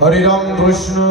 हरे राम कृष्ण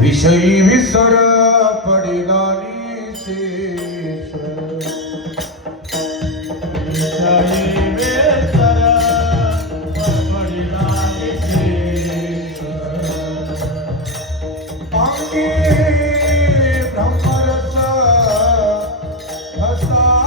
विषयी विसर पडिला निशेष विषयी विसर पडिला निशेष अंगी ब्रह्मरस हसावला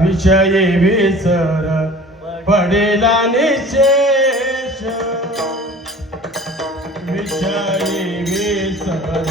विषयी विसर पडेला निशेष विषयी विसर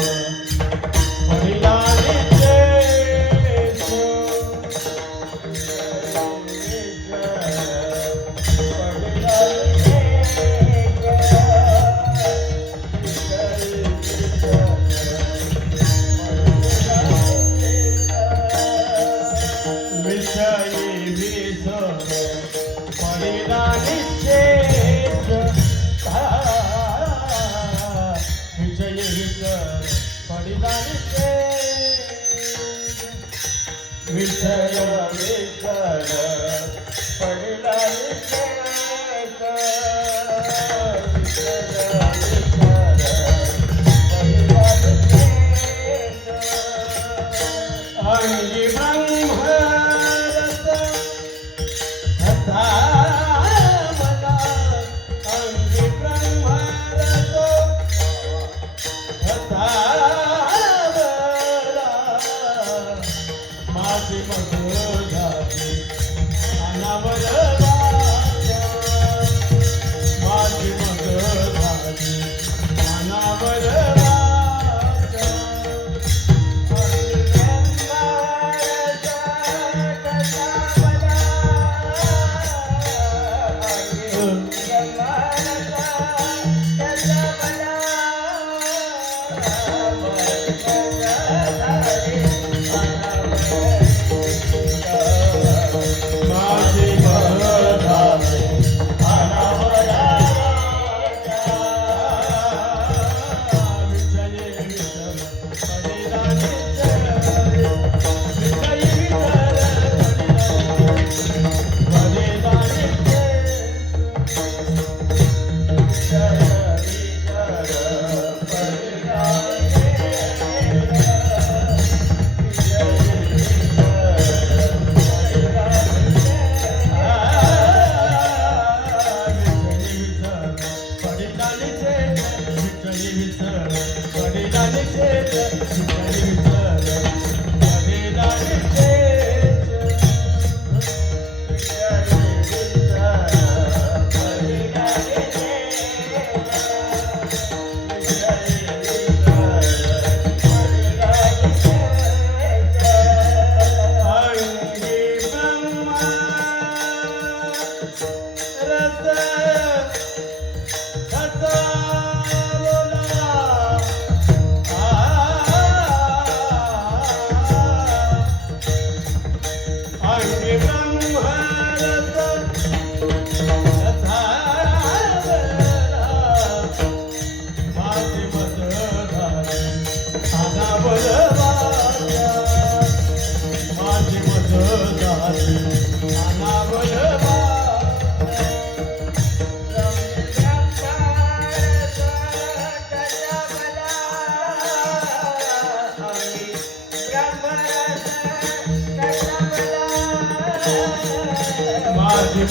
माझी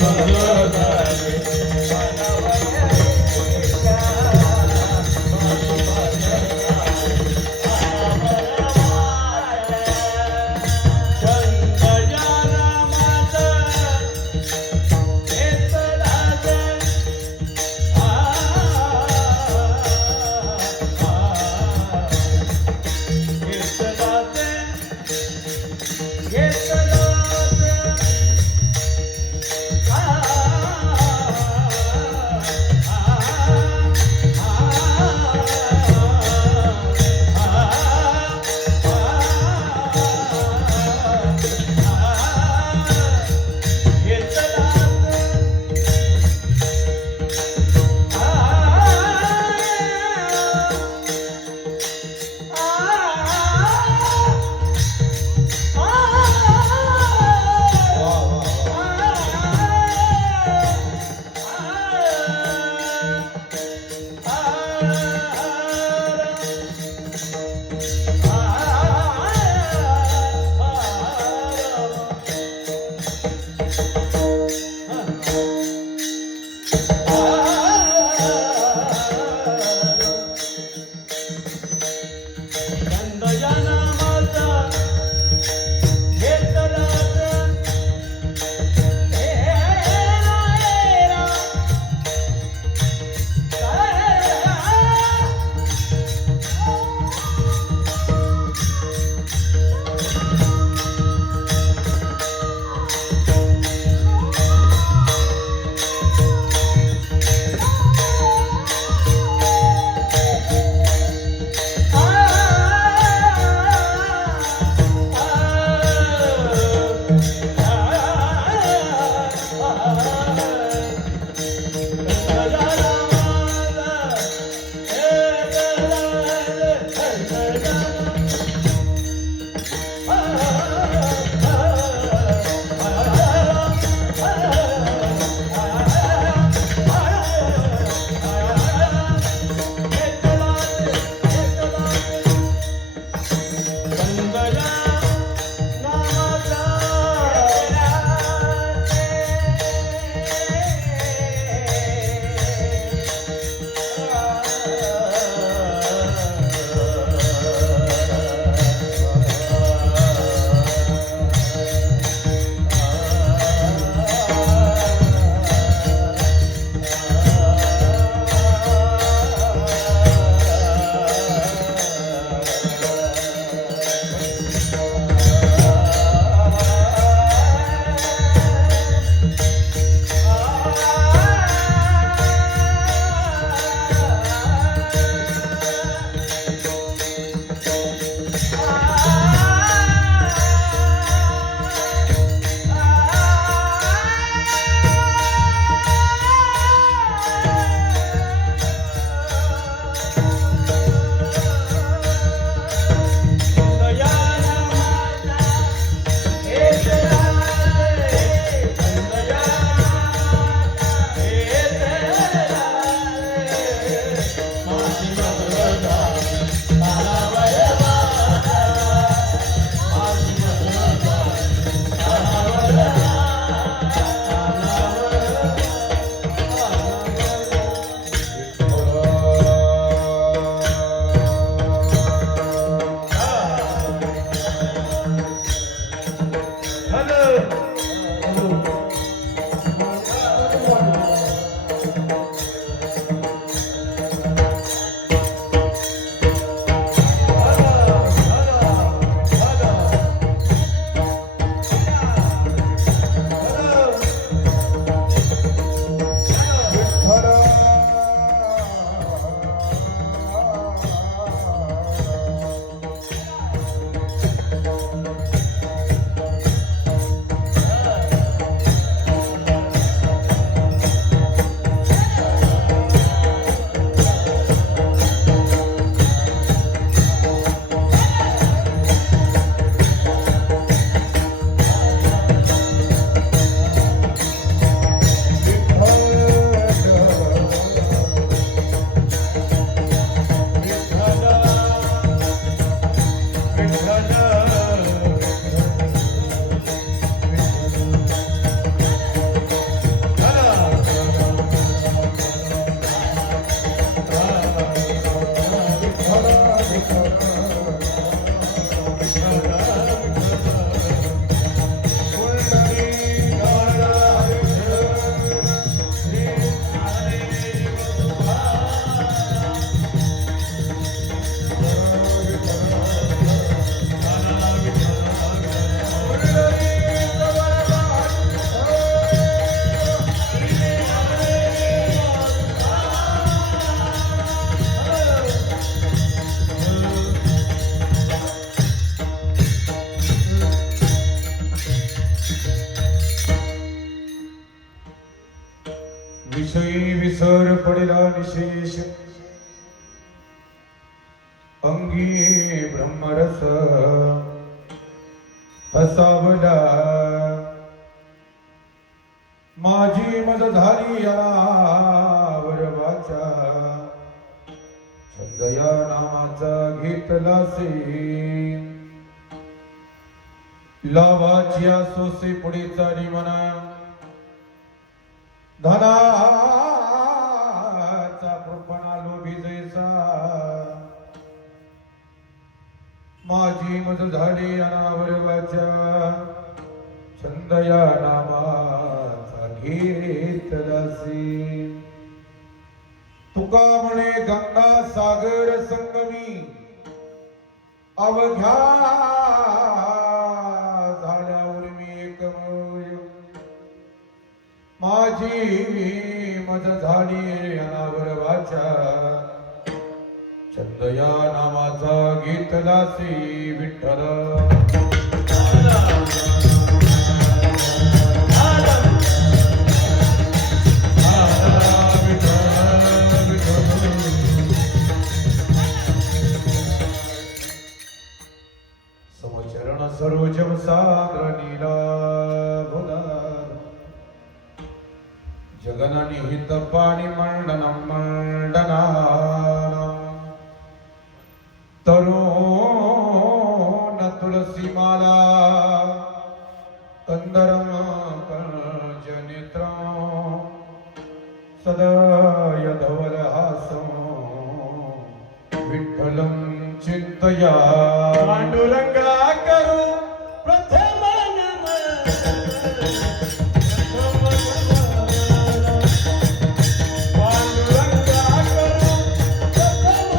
विषयी विसर पडिला निशेष अंगी ब्रह्मरस हसावला माझी मज झाली यावर वाचा छंदया नामाचा घेतलासे लावाच्या सोसे पुढे चाली मना धनाचा कृपणा लोभी जैसा माझी मज झाली अनावर वाचा छंदया नामाचा घेतलासी तुका म्हणे गंगा सागर संगमी अवघ्या झाल्यावर मी एकमय माझी मज झाली अनावर वाचा छंदया नामाचा घेतलासी विठ्ठल समचरण सरोजम साग्र नीला भुला जगननिहित पाणि मंडनं मंडना तरुण तुलसी माला कंदरम कंजनेत्रं सदय धवल हासं विठ्ठलं चिंतया पांडुरंगा करू प्रथम नमन पांडुरंगा करू प्रथम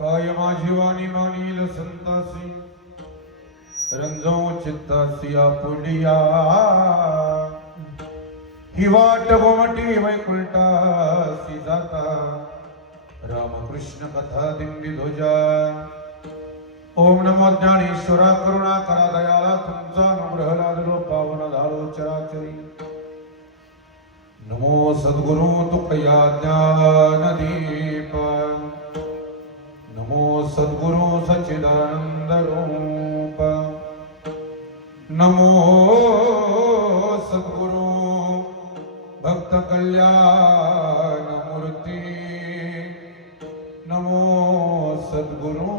काय माझी वाणी मानील संतासी रंजो चित्तासी आपुलिया ही वाट गोमटी वैकुंठासी जाता रामकृष्ण कथा दिंडी ध्वजा ओम नमो ज्ञानेश्वरा करुणा करा दयाला तुमचा अनुग्रह लादलो पावन झालो चराचरी नमो सद्गुरु तुकया ज्ञानदीप नमो सद्गुरु सच्चिदानंद रूप नमो सद्गुरु भक्त कल्याण मूर्ती नमो सद्गुरु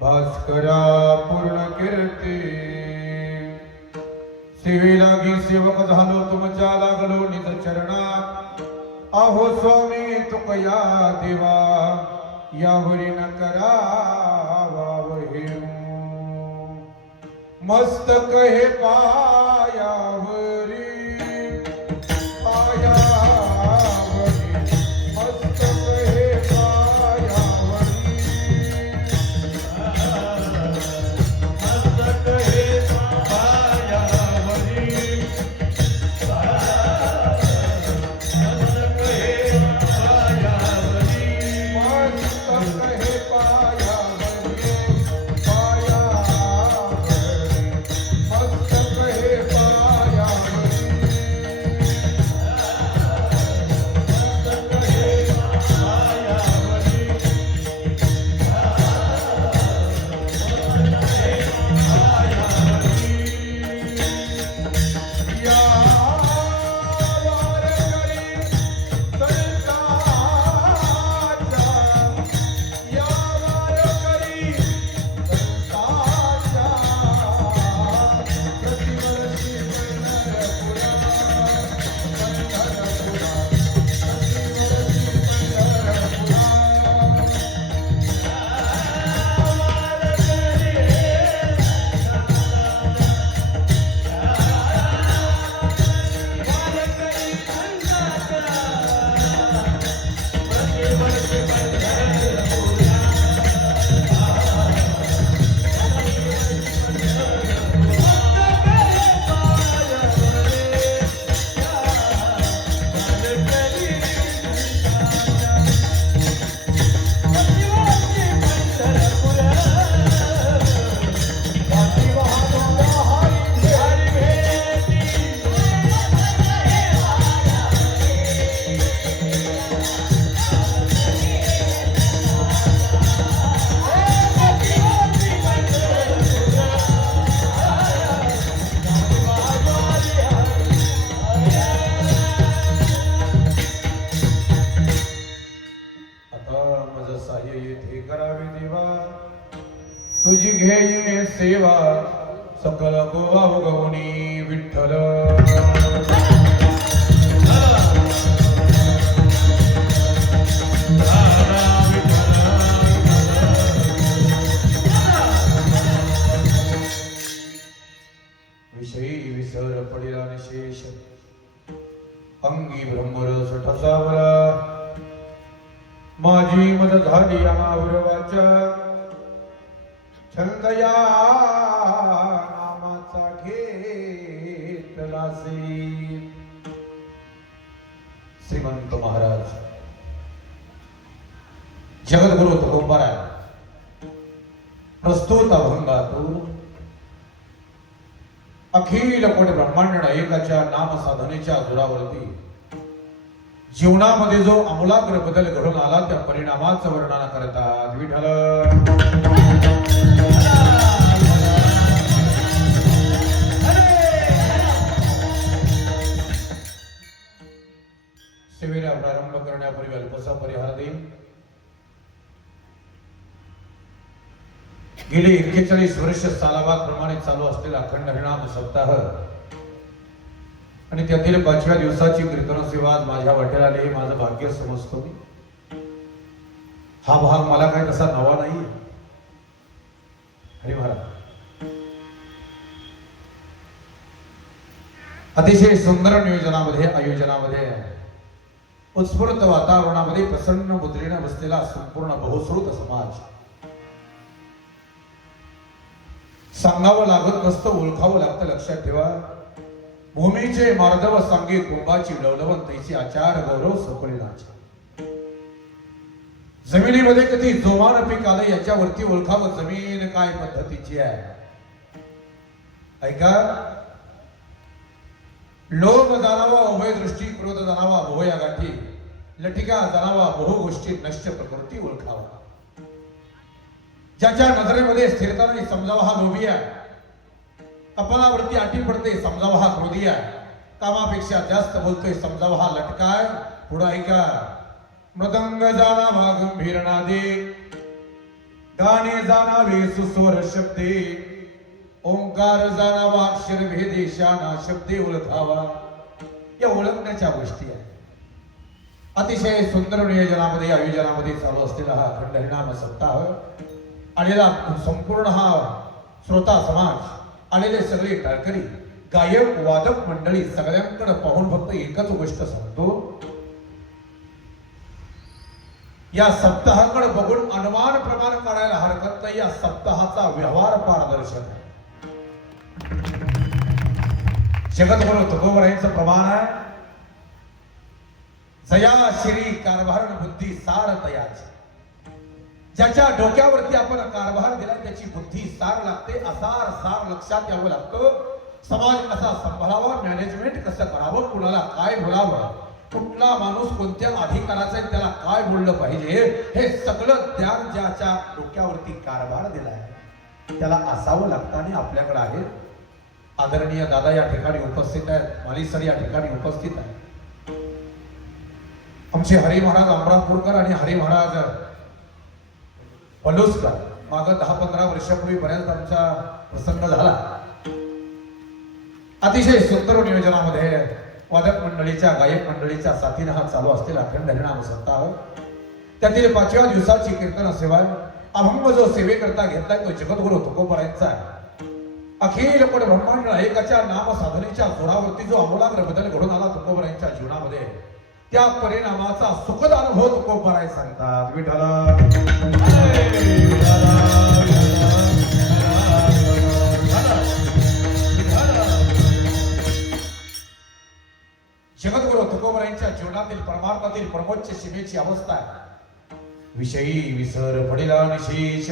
भास्करा पूर्ण कीर्ती सेवे लागी सेवक झालो तुमच्या लागलो निज चरणात आहो स्वामी तुकया देवा यावरी न करावा वहेरू मस्तक हे पायावरी पायावरी मस्तक हे पायावरी मस्तक हे पायावरी मस्तक हे पायावरी मस्तक हे पायावरी पायावरी मस्तक हे पायावरी मस्तक हे पायावरी या वारकरी संतांच्या या वारकरी संतांच्या प्रतिवर्षी पंढरपुरा प्रतिवर्षी पंढरपुरा आता मज साह्य येथे करावे देवा तुझी घेईने सेवा सकल गोवा गवनी विठ्ठल विषयी विसर पडिला निशेष अंगी ब्रह्मरस ठसावला माझी मद झाली अनावर वाचा छंदया नामाचा घेतलासे श्रीमंत महाराज जगद्गुरु तुकोबाराय प्रस्तुत अभंगातून अखिल कोटी ब्रह्मांड नायकाच्या नाम साधनेच्या जोरावरती जीवनामध्ये जो आमूलाग्र बदल घडून आला त्या परिणामाचं वर्णन करतात विठ्ठल सेवेला प्रारंभ करण्यापूर्वी अल्पसा परिहार देईल. गेली 41 वर्ष सालाबाद प्रमाणे चालू असलेला अखंड हरिनाम सप्ताह आणि त्यातील 5व्या दिवसाची कीर्तन सेवा आज माझ्या वाट्याला आली हे माझं भाग्य समजतो मी. हा भाग मला काही तसा नवा नाही. हरी महाराज अतिशय सुंदर नियोजनामध्ये आयोजनामध्ये उत्स्फूर्त वातावरणामध्ये प्रसन्न मुद्रेने बसलेला संपूर्ण बहुश्रुत समाज. सांगावं लागत नसतं, ओळखावं लागतं. लक्षात ठेवा, भूमीचे मार्दव सांगे कुंभाची लवलवण तैची आचार गौरव सकोलीनाचे. जमिनीमध्ये कधी जोमान पीक आलं याच्यावरती ओळखावं जमीन काय पद्धतीची आहे. ऐका, लोभ जाणावा उभय दृष्टी, क्रोध जाणावा भोया गाठी, लटिका जाणावा बहु गोष्टी नष्ट प्रकृती ओळखावा. ज्याच्या नजरेमध्ये स्थिरता नाही समजावा हा लोभी आहे. कपाळावरती आटी पडते समजावा हा क्रोधी आहे. कामापेक्षा जास्त बोलतोय समजावा हा लटकाय. पुढे ऐका, मृदंग जाणावा गंभीर नादे, गाणे जाणावे सुस्वर शब्दे, ओंकार जाणावा अक्षर भेदे, शाना शब्दे ओळखावा. या ओळखण्याच्या गोष्टी आहेत. अतिशय सुंदर नियोजनामध्ये आयोजनामध्ये चालू असलेला हा अखंड हरिनाम सप्ताह आलेला संपूर्ण हा श्रोता समाज, आलेले सगळे टाळकरी, गायक वादक मंडळी सगळ्यांकडे पाहून फक्त एकच गोष्ट सांगतो, या सप्ताहाकडे बघून अनुमान प्रमाण काढायला हरकत नाही. या सप्ताहाचा व्यवहार पारदर्शक आहे. जगद्गुरु तुकोबरायांचं प्रमाण आहे, जया श्री कारभार बुद्धी सार तयाची. ज्याच्या डोक्यावरती आपण कारभार दिला त्याची बुद्धी सार लागते. असार सार लक्षात यावं लागतं. समाज कसा सांभाळावा, मॅनेजमेंट कसं करावं, कुणाला काय बोलावं, कुठला माणूस कोणत्या अधिकाराचा आहे, त्याला काय बोललं पाहिजे, हे सगळं ज्ञान ज्याच्या डोक्यावरती कारभार दिलाय त्याला असावं लागतं. आणि आपल्याकडे आहे. आदरणीय दादा या ठिकाणी उपस्थित आहेत, माली सर या ठिकाणी उपस्थित आहेत, आमचे हरी महाराज अमरापूरकर आणि हरी महाराज पलुसकर. माग 10-15 वर्षापूर्वी बऱ्याच आमचा प्रसंग झाला. अतिशय सुंदर नियोजनामध्ये वादक मंडळीच्या, गायक मंडळीच्या साथीने हा चालू असलेला अखंड हरिनाम सप्ताह. त्यातील 5व्या दिवसाची कीर्तन सेवा अभंग जो सेवेकरता घेतलाय तो जगद्गुरु तुकोबरायांचा आहे. अखिल पण ब्रह्मांड एकाच्या नाम साधनेच्या जोरावरती जो आमूलाग्र बदल घडून आला तुकोबरायांच्या जीवनामध्ये, त्या परिणामाचा सुखद अनुभव तुकोबराय सांगतात. विठ्ठला जगद्गुरु तुकोबरायांच्या जीवनातील परमार्थातील परमोच्च सीमेची अवस्था आहे. विषयी विसर पडिला निशेष,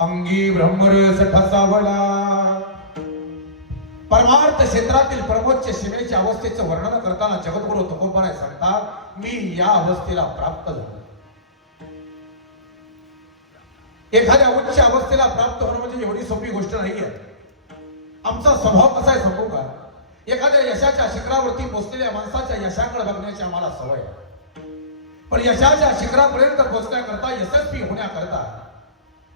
अंगी ब्रह्मरस ठसावला. परमार्थ क्षेत्रातील परमोच्च सीमेच्या अवस्थेचं वर्णन करताना जगद्गुरु तुकोबराय सांगतात, मी या अवस्थेला प्राप्त झालो. एखाद्या उच्च अवस्थेला प्राप्त होणं म्हणजे एवढी सोपी गोष्ट नाहीये. आमचा स्वभाव कसा आहे सांगू का? एखाद्या यशाच्या शिखरावरती पोहोचलेल्या माणसाच्या यशाकडे बघण्याची आम्हाला सवय आहे. पण यशाच्या शिखरापर्यंत पोहोचण्याकरता, यशस्वी होण्याकरता,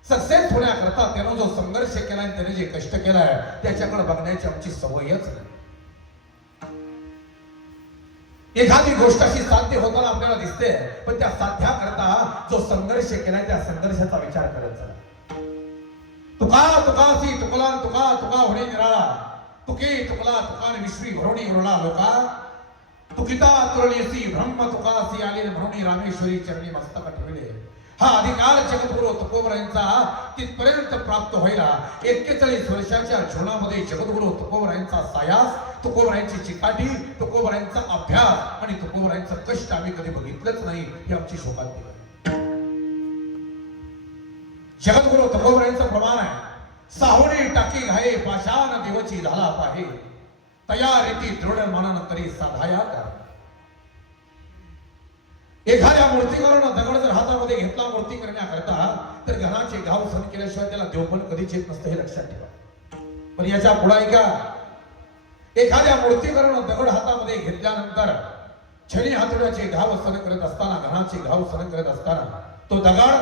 सक्सेस होण्याकरता त्यानं जो संघर्ष केलाय, त्याने जे कष्ट केलाय, त्याच्याकडे बघण्याची आमची सवयच नाही. एखादी गोष्ट अशी साध्य होताना आपल्याला दिसते, पण त्या साध्याकरता जो संघर्ष केलाय त्या संघर्षाचा विचार करत चला. तुका तुकासी तुकला तुका तुका होणे निराळा, तुके तुकला तुकान विश्वी भरोणी उरला लोका, तुकिता तुरळीसी ब्रह्म तुकासी आले भरोणी रामेश्वरी चरणी मस्तक ठेवले. हा अधिकार जगद्गुरु तुकोबरायांचा तिथपर्यंत प्राप्त व्हायला 41 वर्षाच्या जीवनामध्ये जगद्गुरु तुकोबरायांचा सायास, तुकोबरायांची चिकाटी, तुकोबरायांचा अभ्यास आणि तुकोबरायांचं कष्ट आम्ही कधी बघितलंच नाही. ही आमची शोकांती आहे. जगद्गुरु तुकोबरायांचं प्रमाण आहे, साहुणी टाकी घाये पाषाण देवची झाला पाहे, तयारीती दृढ मनन करी साधाया कर. एखाद्या मूर्तिकारानं दगड जर हातामध्ये घेतला मूर्ती करण्याकरता, तर घराचे घाव सहन केल्याशिवाय त्याला देवपण कधीच येत नसतं, हे लक्षात ठेवा. पण याच्या पुढे ऐका, एखाद्या मूर्तिकारानं दगड हातामध्ये घेतल्यानंतर छडी हातोड्याचे घाव सहन करत असताना, घराचे घाव सहन करत असताना, तो दगड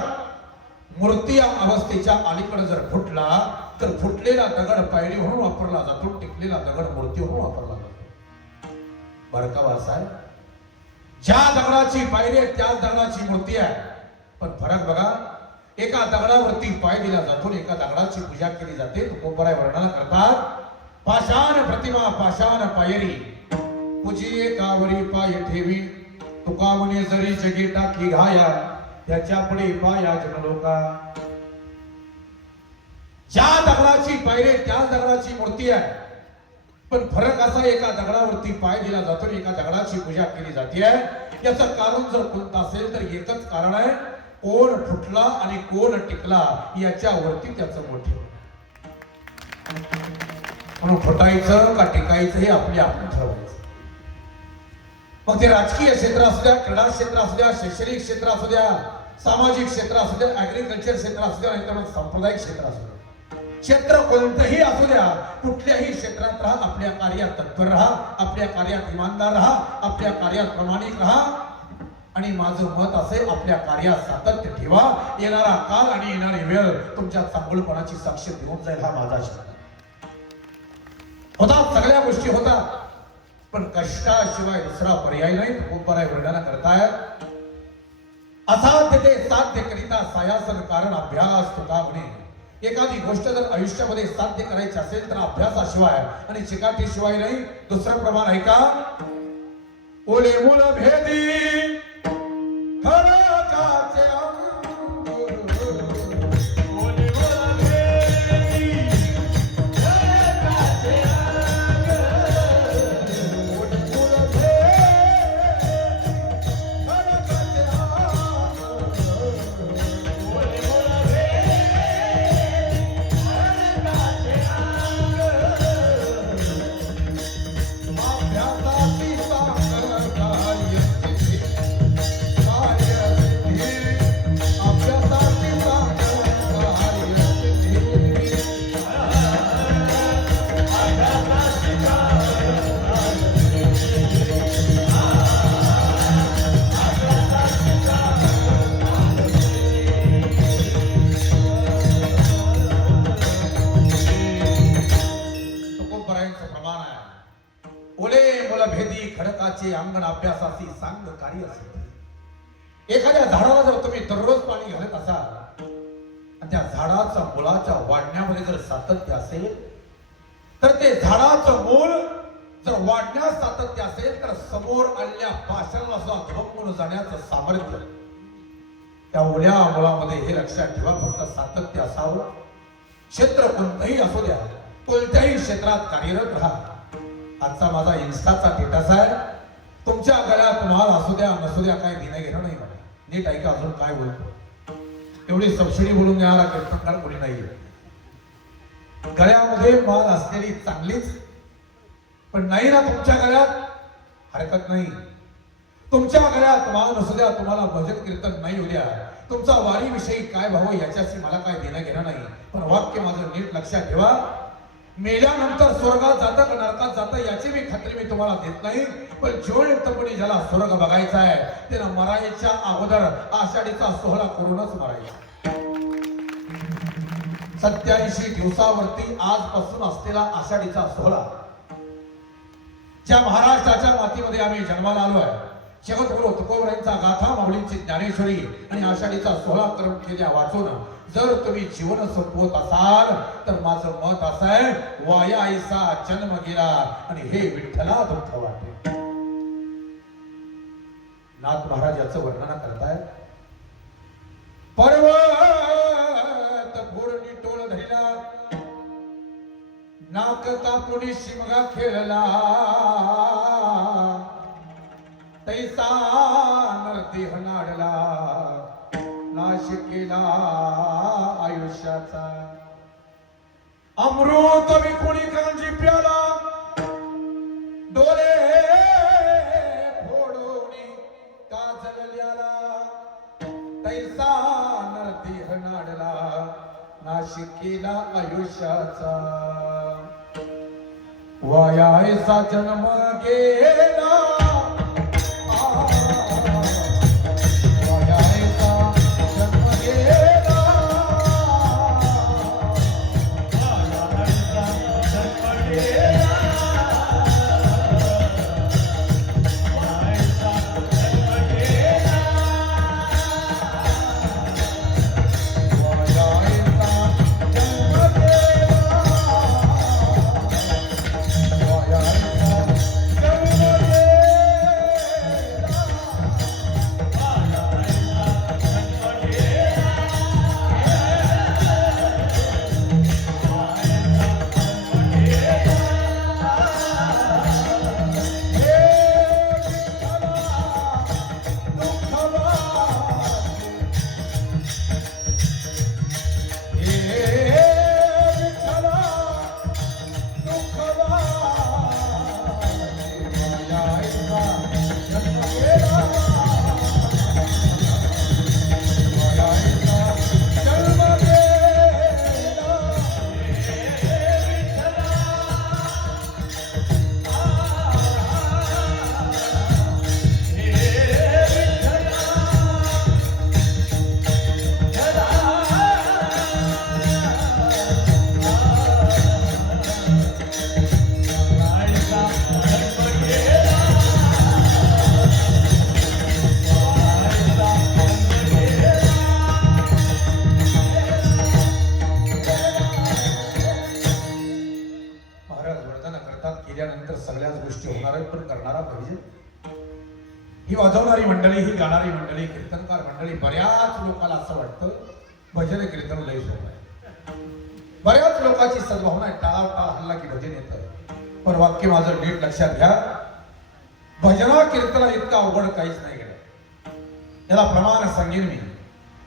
मूर्ती अवस्थेच्या अलीकडे जर फुटला, तर फुटलेला दगड पायरी म्हणून वापरला जातो, टिकलेला दगड मूर्ती म्हणून वापरला जातो. बारकावा असा आहे, ज्या दगडाची पायरी आहे त्याच दगडाची मूर्ती आहे. पण फरक बघा, एका दगडावरती पाय दिला जातो, एका दगडाची पूजा केली जाते. तुकोबराय वर्णन करतात, पाषाण प्रतिमा पाषाण पायरी, पूजिये कावरी पाय ठेवी, तुका म्हणे जरी जगी टाकी घाया त्याच्या पुढे पाया जनलोका. ज्या दगडाची पायरे त्या दगडाची मूर्ती आहे, पण फरक असा एका दगडावरती पाय दिला जातो आणि एका दगडाची पूजा केली जाते. याचं कारण जर कोणतं असेल तर एकच कारण आहे, कोण फुटला आणि कोण टिकला याच्यावरती त्याचं मोठे. म्हणून फुटायचं का टिकायचं हे आपल्या आपण ठरवायचं. मग ते राजकीय क्षेत्र असू द्या, क्रीडा क्षेत्र असू द्या, शैक्षणिक क्षेत्र असू द्या, सामाजिक क्षेत्र असू द्या, ऍग्रिकल्चर क्षेत्र असू द्या, नाहीतर मग सांप्रदायिक क्षेत्र असू द्या. क्षेत्र कोणतंही असू द्या, कुठल्याही क्षेत्रात राहा, आपल्या कार्यात तत्पर राहा, आपल्या कार्यात इमानदार राहा, आपल्या कार्यात प्रामाणिक राहा. आणि माझं मत असे, आपल्या कार्यात सातत्य ठेवा. येणारा काल आणि येणारी वेळ तुमच्या चांगुलपणाची साक्ष देऊन जाईल, हा माझा शब्द. होतात सगळ्या गोष्टी होतात, पण कष्टाशिवाय दुसरा पर्याय नाही. तुकोबराय वर्णन करतायत, असाध्य ते साध्य करिता सायासन कारण अभ्यास तुका म्हणे. एखादी गोष्ट जर आयुष्यामध्ये साध्य करायची असेल तर अभ्यासाशिवाय आणि चिकाटीशिवाय नाही. दुसरं प्रमाण आहे का, ओले मूल भेदी खडकाचे अंग. ओले मूल भेदी खडकाचे अंग. ओले मूल भेदी खडकाचे अंग. ओले मूल भेदी खडकाचे अंग. अभ्यासाची साखर कार्य खडकाचे अंगण अभ्यासाची सांग कार्य असेल. एखाद्या झाडाला जर तुम्ही दररोज पाणी घालत असाल आणि त्या झाडाच्या मुळाच्या वाढण्यामध्ये जर सातत्य असेल तर ते झाडाचं मूळ जर वाढण्यास सातत्य असेल तर समोर आलेल्या पाषाणाला सुद्धा धमकून जाण्याचं सामर्थ्य त्या ओल्या मुळामध्ये. हे लक्षात ठेवा, फक्त सातत्य असावं. क्षेत्र कोणतंही असू द्या, कोणत्याही क्षेत्रात कार्यरत राहा. आजचा माझा इन्स्टाचा स्टेटस आहे, तुमच्या गळ्यात माल असू द्या नसू द्या काय देणं घेणं नाही. मला नीट ऐका, अजून काय बोलतो. एवढी सबसिडी बोलून देणारा कीर्तनकार कोणी नाहीये. गळ्यामध्ये माल असलेली चांगलीच, पण नाही ना तुमच्या गळ्यात, हरकत नाही. तुमच्या गळ्यात माल नसू द्या, तुम्हाला भजन कीर्तन नाही होऊ द्या, तुमचा वारीविषयी काय भाव याच्याशी मला काय देणं घेणं नाही. पण वाक्य माझं नीट लक्षात ठेवा, मेल्यानंतर स्वर्गात जातं का नरकात जातं याची मी खात्री मी तुम्हाला देत नाही. पण जिवंतपणी ज्याला स्वर्ग बघायचा आहे त्यानं मरायच्या अगोदर आषाढीचा सोहळा करूनच मरायचा. 87 दिवसावरती आजपासून असलेला आषाढीचा सोहळा, ज्या महाराष्ट्राच्या मातीमध्ये आम्ही जन्माला आलोय, जगद्गुरु तुकोबरायांचा गाथा, माऊलींची ज्ञानेश्वरी आणि आषाढीचा सोहळा करून केल्या वाचून जर तुम्ही जीवन संपवत असाल तर माझं मत असं आहे, वाया ऐसा जन्म गेला आणि हे विठ्ठला दुःख वाटे. नाथ महाराज याचं वर्णन करतायत. पर्वत पूर्णी टोळ धरिला, नाक कापुनी शिमगा खेळला, तैसा नरदेह नाडला, नाश केला आयुष्याचा. अमृत विकुणी कांजी प्याला, डोळे फोडोनी काजळल्याला, तैसा नरदेह नाडला, नाश केला आयुष्याचा. वायाचा जन्म गेला, पण करणारा पाहिजे. ही वाजवणारी मंडळी, ही गाणारी मंडळी, कीर्तनकार मंडळी, बऱ्याच लोकांना असं वाटतं भजन कीर्तन लय सोपं आहे. बऱ्याच लोकांची सद्भावना आहे, टाळाटाळ हल्ला की भजन येतं. पण वाक्य माझं नीट लक्षात घ्या, भजना कीर्तना इतका अवघड काहीच नाही गेलं. याला प्रमाण सांगेन मी.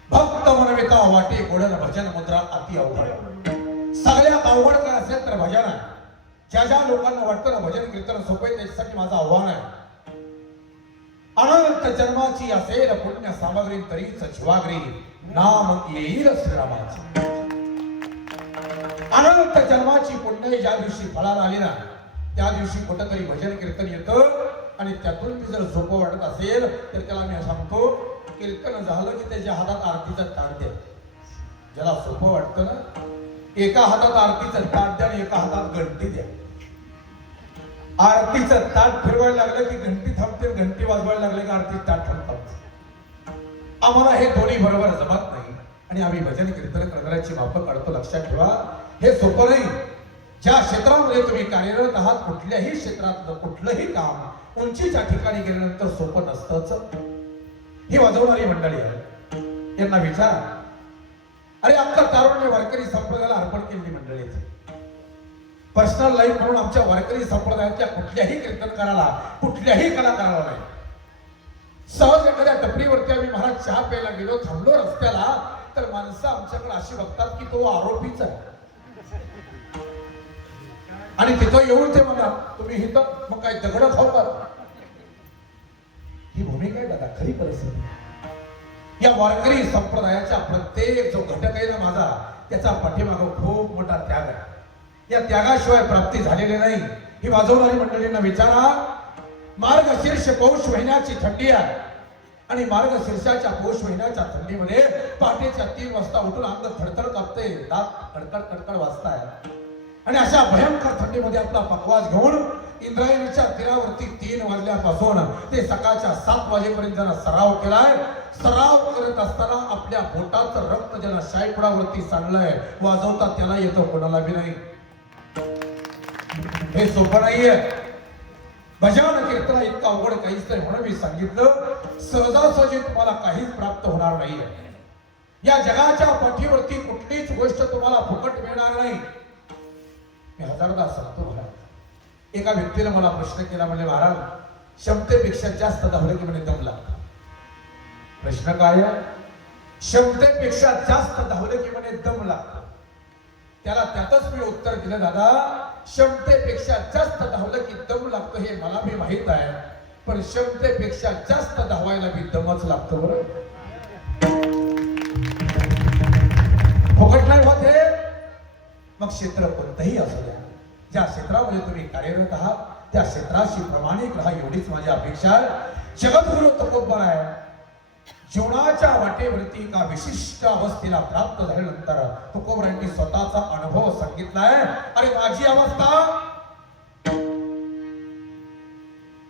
भक्त मनविता वाटे गोडन भजन मुद्रा अति अवघड. सगळ्यात अवघड काय असेल तर भजन आहे. ज्या ज्या लोकांना वाटतं ना भजन कीर्तन सोपं आहे, त्याच्यासाठी माझं आव्हान आहे. अनंत जन्माची असेल पुण्य सामग्री तरीच जीवाग्री नाम येईल श्रीरामाचे. अनंत जन्माची पुण्य ज्या दिवशी फळाला आली ना, त्या दिवशी कुठंतरी भजन कीर्तन येतं. आणि त्यातून ती जर सोपं वाटत असेल तर त्याला मी सांगतो, कीर्तन झालं की त्याच्या हातात आरतीचं ताट द्या. ज्याला सोपं वाटतं ना, एका हातात आरतीचं ताट द्या आणि एका हातात घंटी द्या. आरतीचं ताट फिरवायला लागलं की घंटी थांबते, घंटी वाजवायला लागले की आरतीचं ताट थांबतात. आम्हाला हे दोन्ही बरोबर जमत नाही आणि आम्ही भजन कीर्तन करण्याची मापं काढतो. लक्षात ठेवा, हे सोपं नाही. ज्या क्षेत्रामध्ये तुम्ही कार्यरत आहात, कुठल्याही क्षेत्रातलं कुठलंही काम उंचीच्या ठिकाणी गेल्यानंतर सोपं नसतंच. ही वाजवणारी मंडळी आहे, यांना विचारा. अरे आमचा तारुण्य वारकरी संप्रदायाला अर्पण केलेली मंडळी आहे. पर्सनल लाईफ म्हणून आमच्या वारकरी संप्रदायाच्या कुठल्याही कीर्तनकाराला, कुठल्याही कलाकाराला नाही. सहज एखाद्या टपरीवरती आम्ही महाराज चहा प्यायला गेलो, थांबलो रस्त्याला, तर माणसं आमच्याकडे अशी बघतात की तो आरोपीच आहे. आणि तिथं येऊन ते म्हणा तुम्ही इथं मग काय दगड खाऊ का. ही भूमिका आहे दादा, खरी परिस्थिती. या वारकरी संप्रदायाच्या प्रत्येक जो घटक आहे ना माझा, त्याचा पाठीमागं खूप मोठा त्याग आहे. या त्यागाशिवाय प्राप्ती झालेली नाही. ही वाजवणारी मंडळींना विचारा. मार्गशीर्ष पौष महिन्याची थंडी आहे आणि मार्गशीर्षाच्या पौष महिन्याच्या थंडीमध्ये पहाटेच्या 3 वाजता उठून अंग थरथर कापते, दात कडकड कडकड वाजताय. आणि अशा भयंकर थंडीमध्ये आपला पकवास घेऊन इंद्रायणीच्या तीरावरती 3 वाजल्यापासून ते सकाळच्या 7 वाजेपर्यंत ज्यांना सराव केलाय, सराव करत असताना आपल्या बोटाचं रक्त ज्यांना शाईपुडावरती सांडलंय, वाजवता त्याला येतं, कोणाला बी नाही. हे सोपं नाहीये. भजन कीर्तन इतका अवघड काहीच नाही. म्हणून मी सांगितलं, सहजासहजी तुम्हाला काहीच प्राप्त होणार नाहीये. या जगाच्या पाठीवरती कुठलीच गोष्ट तुम्हाला फुकट मिळणार नाही. मी हजारदा सांगतो महाराज. एका व्यक्तीने मला प्रश्न केला, म्हणजे महाराज क्षमतेपेक्षा जास्त धावलं की म्हणे दम लागतो. प्रश्न काय आहे? क्षमतेपेक्षा जास्त धावलं की म्हणे दम लागतो. त्याला त्यातच मी उत्तर दिलं, दादा क्षमतेपेक्षा जास्त धावलं की दम लागतो हे मला बी माहित आहे, पण क्षमतेपेक्षा जास्त धावायला बी दमच लागतो. बरं फुकट नाही होत हे. मग क्षेत्र कोणतंही असू द्या, ज्या क्षेत्रामध्ये तुम्ही कार्यरत आहात त्या क्षेत्राशी प्रामाणिक राहा, एवढीच माझी अपेक्षा आहे. जगद्गुरु तुकोबा आहे, जीवनाच्या वाटेवरती एका विशिष्ट अवस्थेला प्राप्त झाल्यानंतर तुकोबरांनी स्वतःचा अनुभव सांगितलाय. अरे माझी अवस्था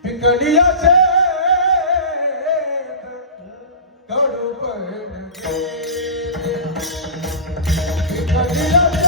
पिकली असे कडू पण पिकली असे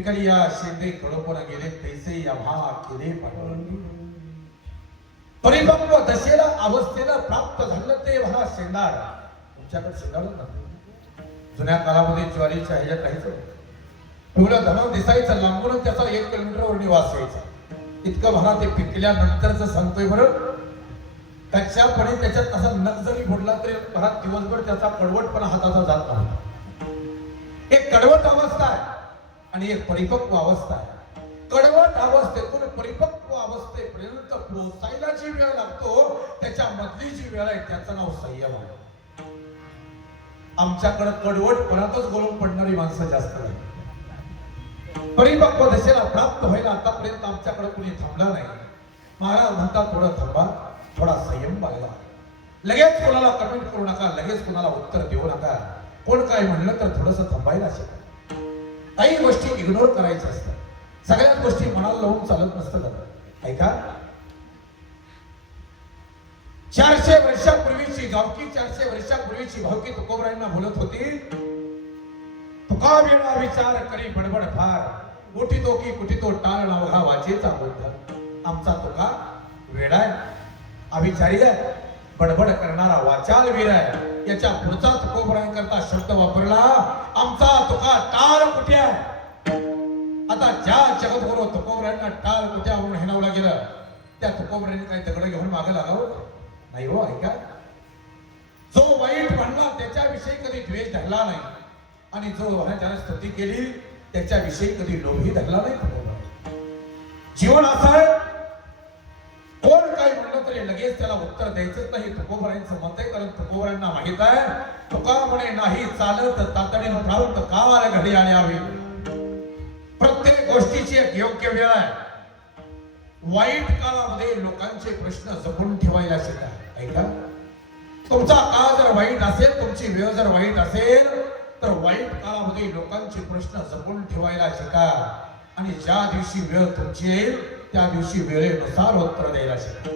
पिकलिया शेंदे कडपण गेले पैसे आम्हा केले पाठवून परिपक्व दशेला अवस्थेला प्राप्त झालं ते म्हणा शेंदाड. तुमच्याकडे शेंदाड ना जुन्या काळामध्ये ज्वारीच्या ह्याच्यात राहायचं पिवळं धन दिसायचं लांबून त्याचा 1 किलोमीटरवर निवास यायचा. इतकं म्हणा ते पिकल्यानंतरच सांगतोय बरं. कच्च्यापणे त्याच्यात असा नख जरी फोडला तरी घरात दिवसभर त्याचा कडवटपणा हाताचा जात नव्हता. एक कडवट अवस्था आहे आणि एक परिपक्व अवस्था आहे. कडवट अवस्थेतून परिपक्व अवस्थेपर्यंत पोहोचायला जी वेळ लागतो त्याच्या मधली जी वेळ आहे त्याचं नाव संयम आहे. आमच्याकडे कडवटपणातच गोळून पडणारी माणसं जास्त नाही. परिपक्व दशेला प्राप्त व्हायला आतापर्यंत आमच्याकडे कुणी थांबला नाही. महाराज म्हणतात थोडं थांबा, थोडा संयम बाळगा. लगेच कोणाला कमेंट करू नका, लगेच कोणाला उत्तर देऊ नका. कोण काय म्हणलं तर थोडंसं थांबायला शिका. काही गोष्टी इग्नोर करायच्या असतात. सगळ्याच गोष्टी मनाला लावून चालत नसतात. ऐका 400 वर्षापूर्वीची गावकी 400 वर्षापूर्वीची भावकी तुकोबरायांना बोलत होती. तुका वेळा विचार करी बडबड फार मोठी तो की कुठी तो टाळ नावघा वाचेचा बोलत. आमचा तुका वेडा आहे, अविचारी आहे, बडबड करणारा वाचाल वीर आहे. याच्या पुढचा तुकोबरायांकरता शब्द वापरला आमचा तुका टाळ कुठे आहे. आता ज्या जगद्गुरू तुकोबरायांना टाळ कुठे म्हणून हिणवलं गेलं त्या तुकोबरायांनी काही दगड घेऊन मागे लागावं नाही हो. ऐका जो वाईट म्हणला त्याच्याविषयी कधी द्वेष धरला नाही आणि जो त्याने स्तुती केली त्याच्याविषयी कधी लोभी धरला नाही. जीवन असं आहे कोण काही म्हणलं तरी लगेच त्याला उत्तर द्यायचंच नाही. तुकोबरायांचं मत आहे कारण तुकोबरायांना माहित आहे तुका म्हणे नाही चालत तातडीनं प्राप्त कावाला घडी आणावी. प्रत्येक गोष्टीची एक योग्य वेळ आहे. वाईट काळामध्ये लोकांचे प्रश्न जपून ठेवायला शिका. ऐका तुमचा काळ जर वाईट असेल, तुमची वेळ जर वाईट असेल तर वाईट काळामध्ये लोकांचे प्रश्न जपून ठेवायला शिका आणि ज्या दिवशी वेळ तुमची येईल त्या दिवशी वेळेनुसार उत्तर द्यायला शिका.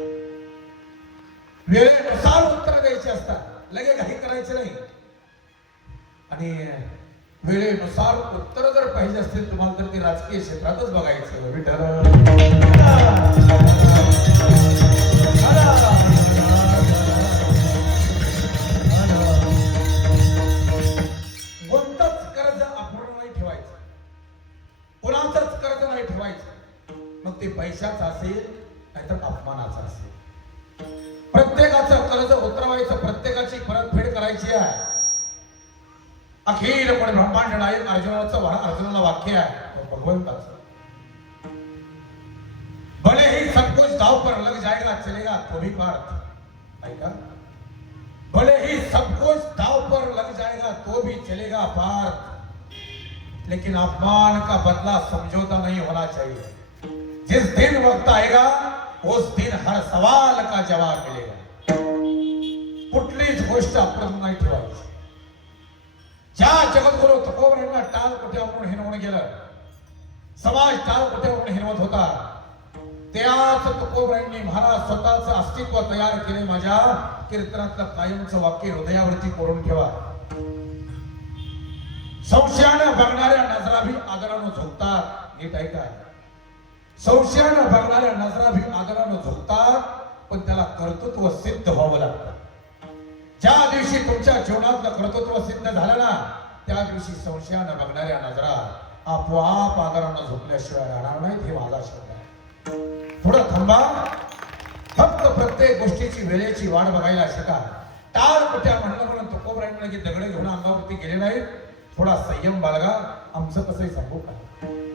वेळेनुसार उत्तर द्यायचे असतात, लगेच काही करायचे नाही. आणि वेळेनुसार उत्तर जर पाहिजे असतील तुम्हाला तर ते राजकीय क्षेत्रातच बघायचं. विठ्ठल पैशाचा असेल नाहीतर अपमानाचा असेल. प्रत्येकाचं कर्ज उतरवायचं, प्रत्येकाची परतफेड करायची आहे. अखिल पण ब्रह्मांड नायक अर्जुनाला वाक्य आहे भगवंताचं. भले ही सब कुछ दाव पर लग जाएगा चलेगा तो भी पार्थ. ऐका भले ही सब कुछ दाव पर लग जाएगा तो भी चलेगा पार्थ, लेकिन अपमान का बदला समझौता नहीं होना चाहिए. जिस दिन वक्त आएगा उस दिन हर सवाल का जवाब मिलेगा. कुठलीच गोष्ट आपण नाही ठेवायची. ज्या जगद्गुरू तुकोबरायांना टाळ कुठ्यावरून हिणवून गेलं, समाज टाळ कुठ्यावरून हिणवत होता, त्याच तुकोबरायांनी महाराज स्वतःचं अस्तित्व तयार केले. माझ्या कीर्तनातलं कायमचं वाक्य हृदयावरती कोरून ठेवा. संशयानं बघणाऱ्या नजरा भी आदरानं झोकतात. नीट ऐका संशयानं बघणाऱ्या नजरा भी आदरानं झोकतात पण त्याला कर्तृत्व सिद्ध व्हावं लागतं. ज्या दिवशी तुमच्या जीवनातलं कर्तृत्व सिद्ध झालं ना त्या दिवशी संशयानं बघणाऱ्या नजरा आपोआप आदरानं झोपल्याशिवाय राहणार नाहीत. हे माझा शब्द आहे. थोडं थांबा. फक्त प्रत्येक गोष्टीची वेळेची वाट बघायला शिका. टाळ कुठ्या म्हणलं म्हणून तुकोबरायांना की दगड घेऊन अंगावरती गेले नाहीत. थोडा संयम बाळगा. आमचं कसंही सांगू का,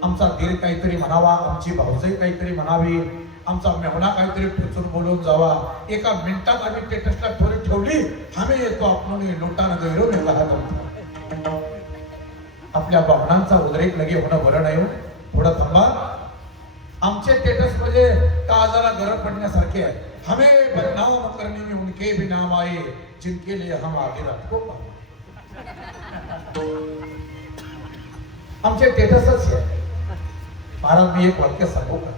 आमचा दीर काहीतरी म्हणावा, आमची भाऊजाई काहीतरी म्हणावी, आमचा मेहना काहीतरी पुचून बोलून जावा. एका मिनिटात आम्ही स्टेटसला ठोरी ठेवली आम्ही येतो आपण लोटानं गैरो राहत. आपल्या भावनांचा उद्रेक लगे होणं बरं नाही. थोडं थांबा. आमचे स्टेटस म्हणजे काळजाला गरम पडण्यासारखे आहे. हमें बदनाम करने में उनके भी नाम आए जिनके लिए हम आगे रखो. आमचे स्टेटसच आहे. महाराज मी एक वाक्य सांगू का,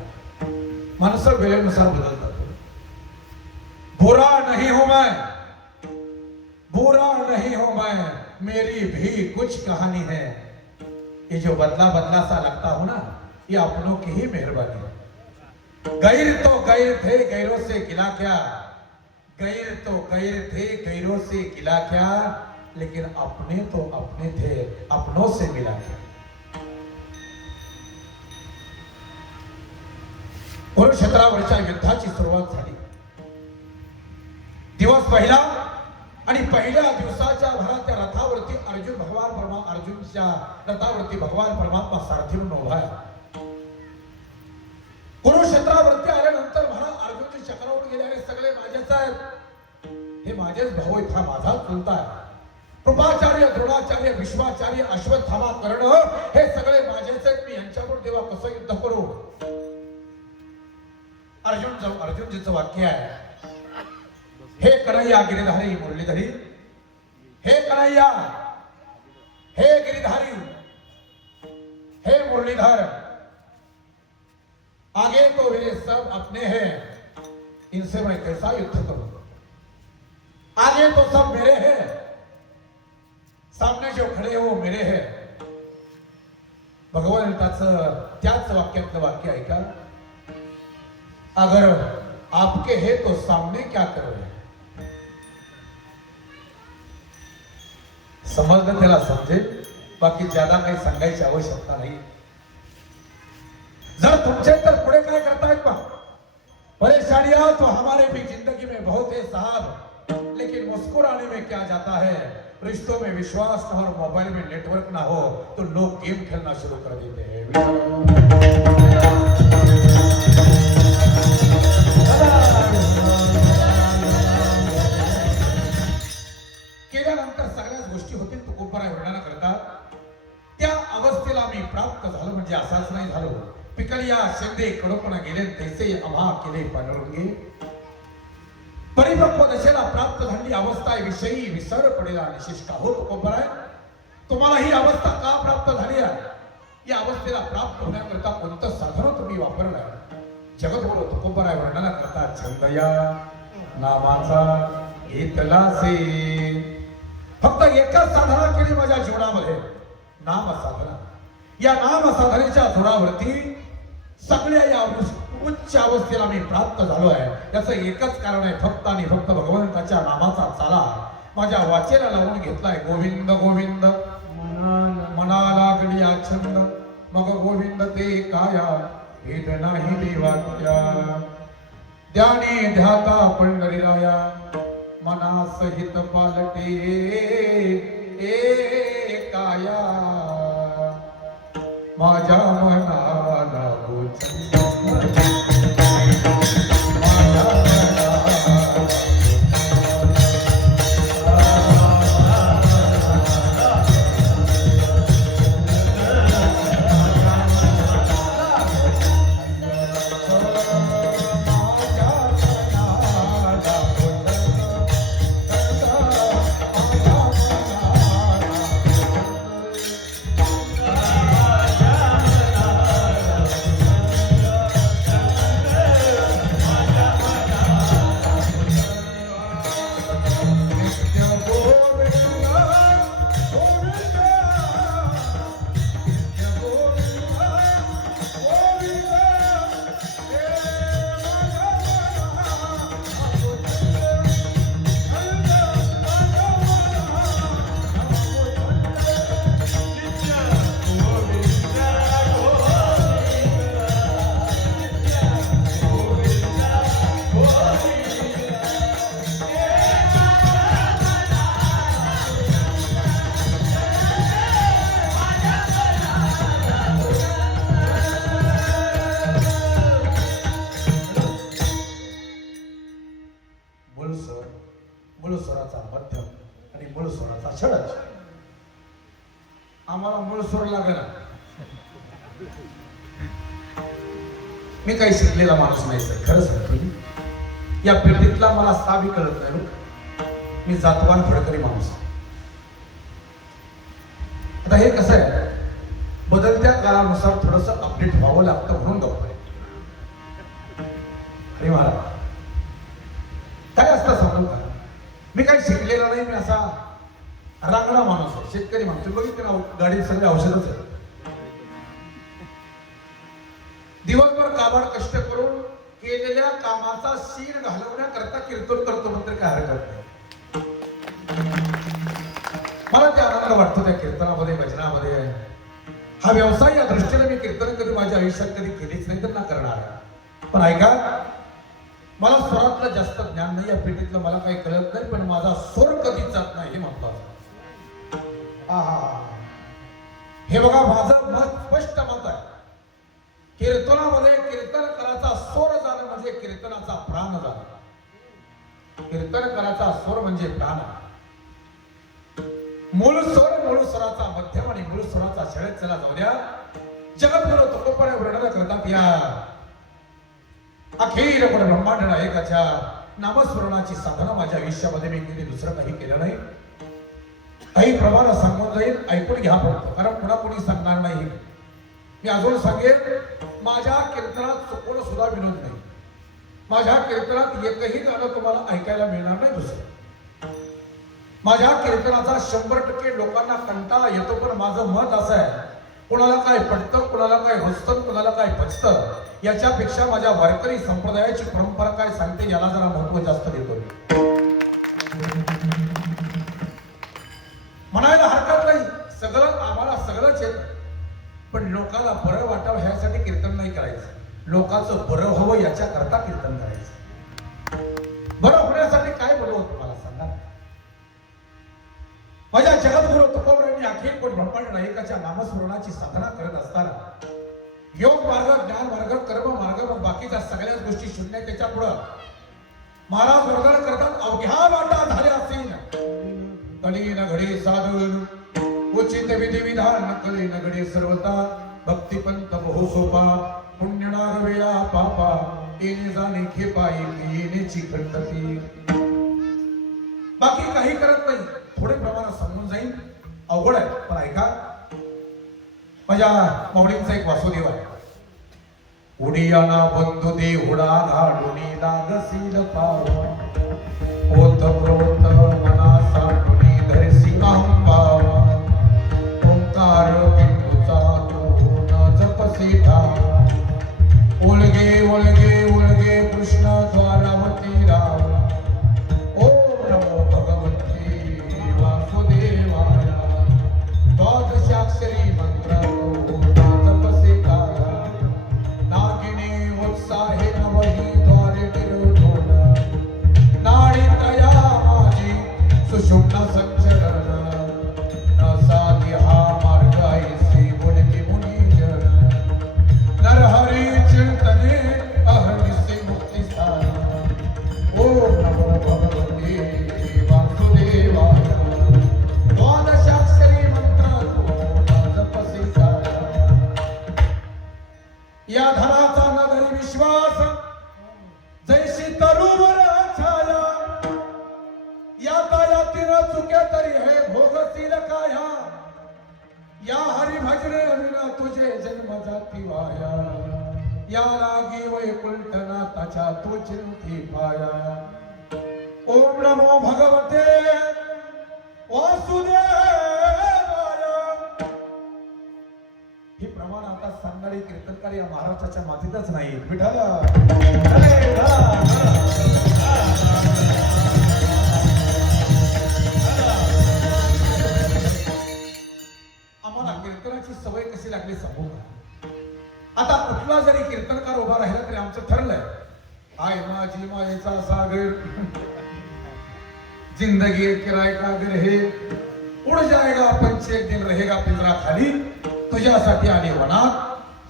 माणसं वेळेनुसार बदलतात. बुरा नहीं हूं मैं, बुरा नहीं हूं मैं, मेरी भी कुछ कहानी है. ये जो बदला बदला सा लगता हो ना, ये अपनों की ही मेहरबानी है। गैर तो गैर थे, गैरों से गिला क्या, गैर तो गैर थे, गैरों से गिला क्या, लेकिन अपने तो अपने थे, अपनों से मिला क्या। कुरुक्षेत्रावरच्या युद्धाची सुरुवात झाली। दिवस पहिला आणि पहिल्या दिवसाच्या भरात त्या रथावरती अर्जुनच्या रथावरती भगवान परमात्मा सारथी म्हणून उभा आहे। कुरुक्षेत्रावरती आल्यानंतर महाराज अर्जुनचे चक्रावून गेले, अरे सगळे माझेच आहेत, हे माझेच भाऊ आहेत, हा माझाच चुलता आहे। कृपाचार्य, द्रोणाचार्य, विश्वाचार्य, अश्वत्थामा, कर्ण हे सगळे माझेच आहेत, मी यांच्यावर तेव्हा कसं युद्ध करू। अर्जुनजीचं वाक्य आहे, हे कन्हैया गिरिधारी मुरलीधरी, हे कन्हैया, हे गिरिधारी, हे मुरलीधर, आगे तो मेरे सब अपने हैं, इनसे मैं कैसा युद्ध करूं। आगे तो सब मेरे हैं, सामने जो खड़े हो वो मेरे हैं। भगवंताचं त्याच वाक्यातलं वाक्य आहे का, अगर आपके है तो सामने क्या करोगे। समजलं त्याला समजेल, बाकी ज्यादा काही सांगायची आवश्यकता नाही। जर तुमचे तर पुढे काय करतायत पहा, परेशानियां तो हमारे भी जिंदगी में बहुत है साहब, लेकिन मुस्कुराने में क्या जाता है। रिश्तों में विश्वास न हो और मोबाइल में नेटवर्क ना हो तो लोग गेम खेलना शुरू कर देते हैं। केल्यानंतर सगळ्याच गोष्टी होतील, तुकोबराय वर्णन करतात। त्या अवस्थेला मी प्राप्त झालो म्हणजे असाच नाही झालो, पिकलिया शेंदे कडपणा गेले तैसे आम्हा केले पांडुरंगे। परिपक्व दशेला प्राप्त झालेली अवस्था विषयी विसर पडेला निशिष्ट हो। तुकोबराय, तुम्हाला ही अवस्था का प्राप्त झाली आहे, या अवस्थेला प्राप्त होण्याकरता कोणतं साधन तुम्ही वापरलाय। जगद्गुरु तुकोबराय वर्णन करतात, छंदया नामाचा घेतला से। फक्त एकच साधना केली माझ्या जीवनामध्ये, नाम साधना। या नाम साधनेच्या जोरावरती सगळ्या या उच्च अवस्थेला मी प्राप्त झालो आहे। याचं एकच कारण आहे, फक्त आणि फक्त भगवंताच्या नामाचा चाला माझ्या वाचेला लावून घेतलाय। गोविंद गोविंद मना लागली छंद, मग गोविंद ते काया भेद नाही देवात्या। ध्याने ध्याता पंढरीराया, मना सहित पालटे काया। माझ्या मनाला मूळ स्वराचा मध्यम आणि मूळ स्वराचा षडज। आम्हाला मूळ स्वर लागला, मी काही शिकलेला माणूस नाही सर, खरं सांगतो। या पिढीतला मला साबी कळत नाही, मी जातवान फडकरी माणूस। आता हे कसं आहे, बदलत्या काळानुसार थोडस अपडेट व्हावं लागतं म्हणून गप्प आहे। अरे महाराज काय असतं सांगू का, मी काही शिकलेला नाही, मी असा रांगडा माणूस आहे, शेतकरी माणूस। बघितलं ना, गाडीत सगळे औषधच आहे, केलेल्या कामाचा शीर घालवण्याकरता कीर्तन करतो म्हणजे काय हरकत नाही. मला ते आनंद वाटतो त्या कीर्तनामध्ये, भजनामध्ये. हा व्यवसाय या दृष्टीने मी कीर्तन कधी माझ्या आयुष्यात कधी केलीच नाही तर ना करणार आहे. पण ऐका, मला स्वरातलं जास्त ज्ञान नाही, या पेटीतलं मला काही कळत नाही, पण माझा स्वर कधीच जात नाही हे महत्वाचं. हे बघा, माझं मत स्पष्ट मत आहे. कीर्तनामध्ये कीर्तन करायचा स्वर झाला म्हणजे कीर्तनाचा प्राण झाला. कीर्तन करायचा स्वर म्हणजे प्राण. मूळ स्वर, मूळ स्वराचा मध्यम आणि मूळ स्वराचा शाळेत चला जाऊ द्या. जगद्गुरु तुकोबराय वर्णन करतात या अखेर पण ब्रह्मांड नायकाच्या नामस्मरणाची साधना माझ्या आयुष्यामध्ये मी केली, दुसरं काही केलं नाही. काही प्रमाण सांगून जाईल, ऐकून घ्या फक्त, कारण पुन्हा कोणी सांगणार नाही. मी अजून सांगेन, माझ्या कीर्तनात चुकून सुद्धा विनोद नाही. माझ्या कीर्तनात एकही गाणं तुम्हाला ऐकायला मिळणार नाही दुसरं. माझ्या कीर्तनाचा 100% लोकांना कंटाळा येतो, पण माझं मत असं आहे, कुणाला काय पटतं, कुणाला काय रुचतं, कुणाला काय पचतं, याच्यापेक्षा माझ्या वारकरी संप्रदायाची परंपरा काय सांगते याला जरा महत्व जास्त देतो. म्हणायला हरकत नाही, सगळं आम्हाला सगळंच येतं, पण लोकांना बरं वाटावं ह्यासाठी कीर्तन नाही करायचं. लोकांचं बरं व्हावं याच्या करता कीर्तन करायचं. बरं होण्यासाठी काय बोलवत तुम्हाला सांगा. माझ्या जगद्गुरु तुकोबरायांनी अखेर पण ब्रह्मांड नायकाच्या नामस्मरणाची साधना करत असताना योग मार्ग, ज्ञान मार्ग, कर्म मार्ग, मग बाकीच्या सगळ्याच गोष्टी शून्य त्याच्या पुढं महाराज वर्णन करतात. अवघ्या वाटा झाल्या असेल तळी न घडे साधन, उचित विधी विधान कळे न घडे सर्वता, भक्तिपंत बहु सोपा, पुण्य नाग वेळा पापा, येणे जाणे खेपा येण्याची खंडती. बाकी काही करत नाही, थोडे प्रमाणात समजून जाईल. अवघड आहे पण ऐका. माझ्या मावळींचा एक वासुदेव आहे. उडियाना बंधू देहुडा घालुनी लागसील पावा, ओत प्रोत मना साठुनी धरसी पावा, ओंकार बिंदूचा तू न जपसी ठावा, ओलगे ओलगे ओलगे कृष्ण द्वारावती राव, ओम नमो भगवती वासुदेवाय, द्वादशाक्षरी मंत्र जपसी काया, नागिनी उत्साहे नवही द्वारे विरोधोन, नाडी त्रया माझी सुषुम्न संचरण, न साधी हा मार्ग ऐसी बोलती मुनीजन, नरहरी चिंतने अहर्निशे मुक्ती स्थान, ओम नमो भगवते वासुदेवाय, द्वादशाक्षरी मंत्र जपसी काया. या धनाचा नगरी विश्वास जैसी तरुवर छाया, यातायातीनं चुके तरी हे भोगतील काया, या हरिभजने विना तुझे जन्म जाती वाया, या लागी वैकुंठनाथाच्या तू चिंती पाया. ओम नमो भगवते वासुदेवाय. हे प्रमाण आता सांगणारे कीर्तनकार या महाराष्ट्राच्या मातीतच नाही. विठाला आम्हाला कीर्तनाची सवय कशी लागली सांगू का. आता कुठला जरी कीर्तनकार उभा राहिला तरी आमचं ठरलंय, आय माझी मायेचा सागर, जिंदगी एक किराए का घर है, उड़ जाएगा पंछी एक दिन रहेगा पिंजरा खाली, तुझ्यासाठी आली वनात,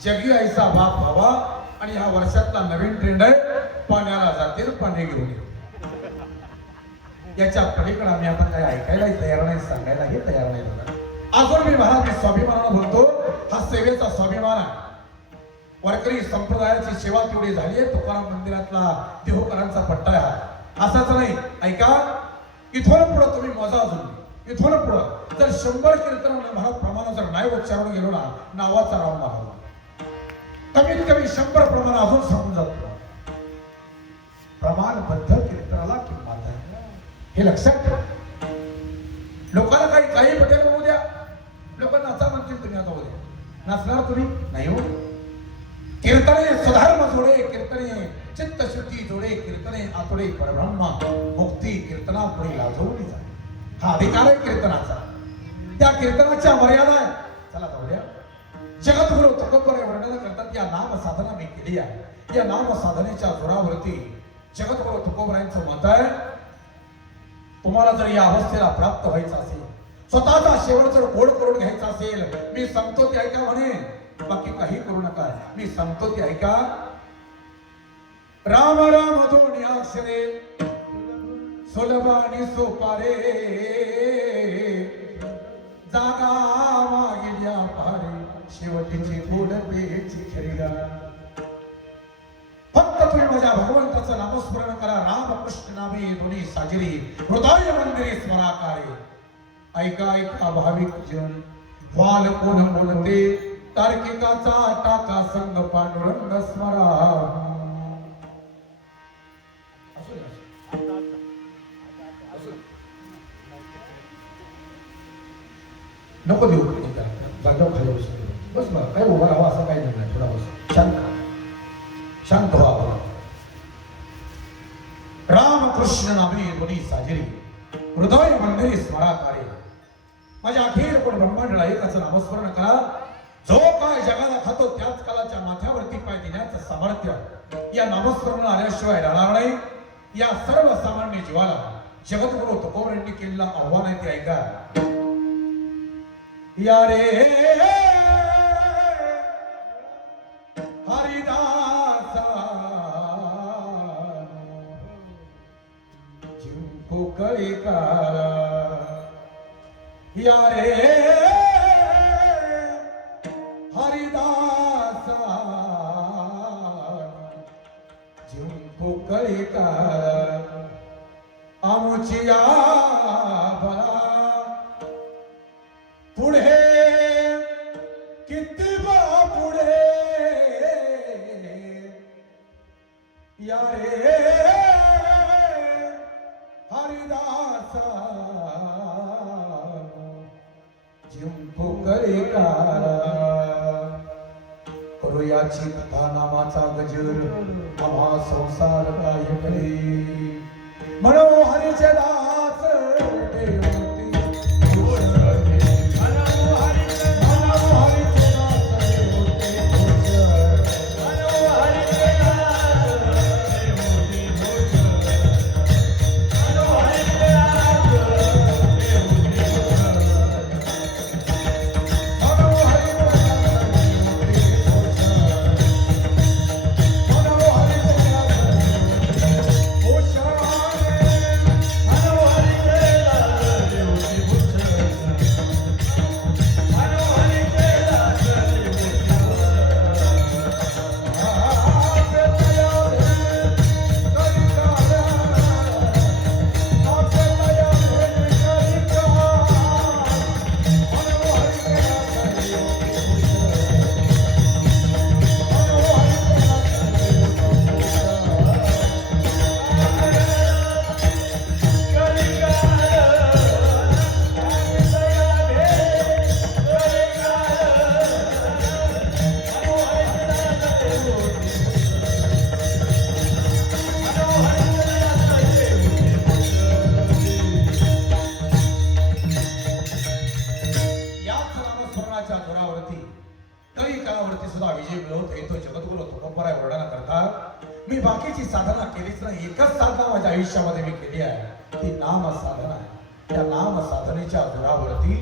जगी ऐसा बाप व्हावा. आणि ह्या वर्षातला नवीन ट्रेंड आहे, पाण्याला जातील पाणी घेऊन ये. याच्या पलीकडे आम्ही आता काही ऐकायलाही तयार नाही, सांगायलाही तयार नाही. अजून मी महाराज मी स्वाभिमानानं बोलतो, हा सेवेचा स्वाभिमान आहे. वारकरी संप्रदायाची सेवा तेवढी झाली आहे. तुकाराम मंदिरातला देहूकरांचा पट्टा आहे हा. असाच नाही, ऐका, इथून पुढे तुम्ही मोजा. अजून इथून पुढे जर 100 कीर्तन महाराज प्रमाण जर नाही उच्चारून गेलो ना, नावाचा राव मारावा. कमीत कमी 100 प्रमाण अजून सांगून जातो. प्रमाणबद्ध कीर्तनाला किंमत आहे, हे लक्षात ठेवा. लोकांना काही पटेल होऊ द्या, लोक नाचा म्हणतील, तुम्ही आता उद्या नाचणार तुम्ही नाही हो. कीर्तने सुधार मजोडे, कीर्तने चित्तशुद्धी जोडे कीर्तने आतुडे परब्रह्मा मुक्ती कीर्तना पुढे लाजवली जाते. हा अधिकार आहे कीर्तनाचा. त्या कीर्तनाच्या मर्यादा आहे. चला जाऊया. जगद्गुरु तुकोबराय वर्णन करतात या नाम साधना मी केली आहे. या नाम साधनेच्या जोरावरती जगद्गुरु तुकोबरायांचं मत आहे, तुम्हाला जर या अवस्थेला प्राप्त व्हायचं असेल, स्वतःचा शेवट जर गोड करून घ्यायचा असेल, मी सांगतो ते ऐका म्हणे, बाकी काही करू नका. मी सांगतो ते ऐका. राम राम दोन्ही अक्षरे सुलभ आणि सोपारे, जागा मागिल्या पारे, शेवटीची गोड पेची खरीदा. फक्त तुम्ही माझ्या भगवंताचं नामस्मरण करा. राम कृष्ण नामे दोन्ही साजरी, हृदय मंदिरे स्मराकारे. ऐका ऐका भाविक जन, वाल कोण बोलते, तार्किकाचा टाका संग पांडुरंग स्मरा. नको देऊ जागा खाली बसू. बस ना, काय उभा राहावं असं काही नाही. थोडा बस, शांत शांत व्हा. रामकृष्ण नामे दोन्ही साजरी, हृदय मंदिरी स्मराकारे. माझ्या अखेर कोण ब्रह्मांडला एकाचं नामस्मरण करा. जो काय जगाला खातो त्याच कालाच्या माथ्यावरती पाय देण्याचं सामर्थ्य या नामस्मरण आल्याशिवाय राहणार नाही. या सर्वसामान्य जीवाला जगद्गुरु तुकोबरायांनी केलेलं आव्हान आहे ते ऐका. या रे हरिदासा जिंको कळी काला. या रे हरिदासा जिंको कळी काला. आमुची या बळा पुढे किती बा पुढे. या रे हरिदासा जिंको करे काला. करूयाची कथा नामाचा गजर, आम्हा संसार काय करे. म्हणो हरीचे दास देवती मी बाकीची साधना केलीच नाही. एकच साधना माझ्या आयुष्यामध्ये मी केली आहे, ती नाम साधना आहे. त्या नाम साधनेच्या जोरावरती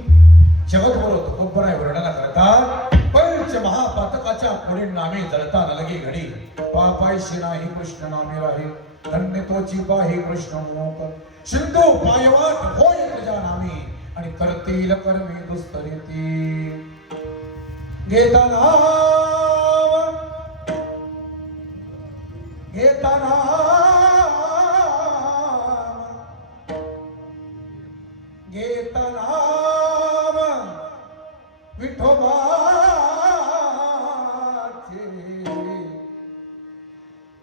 जगद्गुरु तुकोबराय वर्णन करतात. पंच महापातकाच्या पुढे नामे जळता नलगे घडी, पापायशी नाही कृष्ण नामे राही, धन्य तोची पाही कृष्ण मोक. सिंधू पायवाट होय तुझ्या नामी, आणि करतील कर्मे दुस्तरिती. घेता नाम घेता नाम घेता नाम विठोबाचे,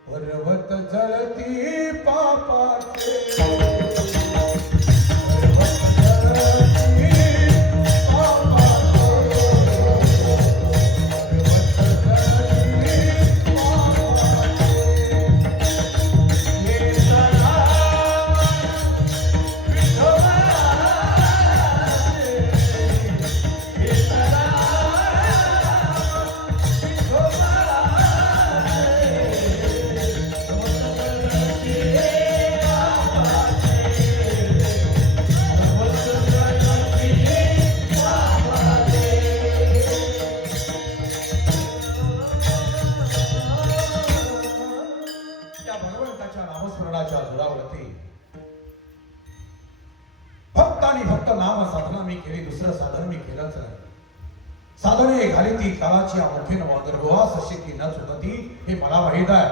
पर्वत जळती पापाचे. भगवंताच्या नामस्मरणाच्या जोरावरती फक्त आणि फक्त नाम साधना मी केली, दुसरं साधन मी केलंच नाही. साधने घाली ती काळाची मोठीन वादरभुवास अशी की न चुकती हे मला माहीत आहे.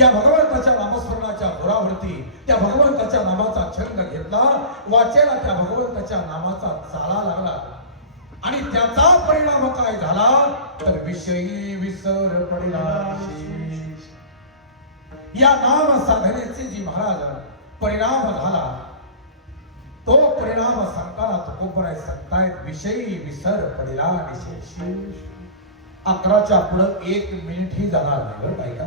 या भगवंताच्या नामस्मरणाच्या जोरावरती त्या भगवंताच्या नामाचा छंद घेतला, वाचेला त्या भगवंताच्या नामाचा चाला लागला आणि त्याचा परिणाम काय झाला तर विषयी विसर पडला. या नाम साधनेचे जी महाराज परिणाम झाला तो परिणाम सांगताना तुकोबराय सांगतायत विषयी विसर पडला निशेष. 11च्या पुढे 1 मिनिटही जाणार नाही बरं काय का.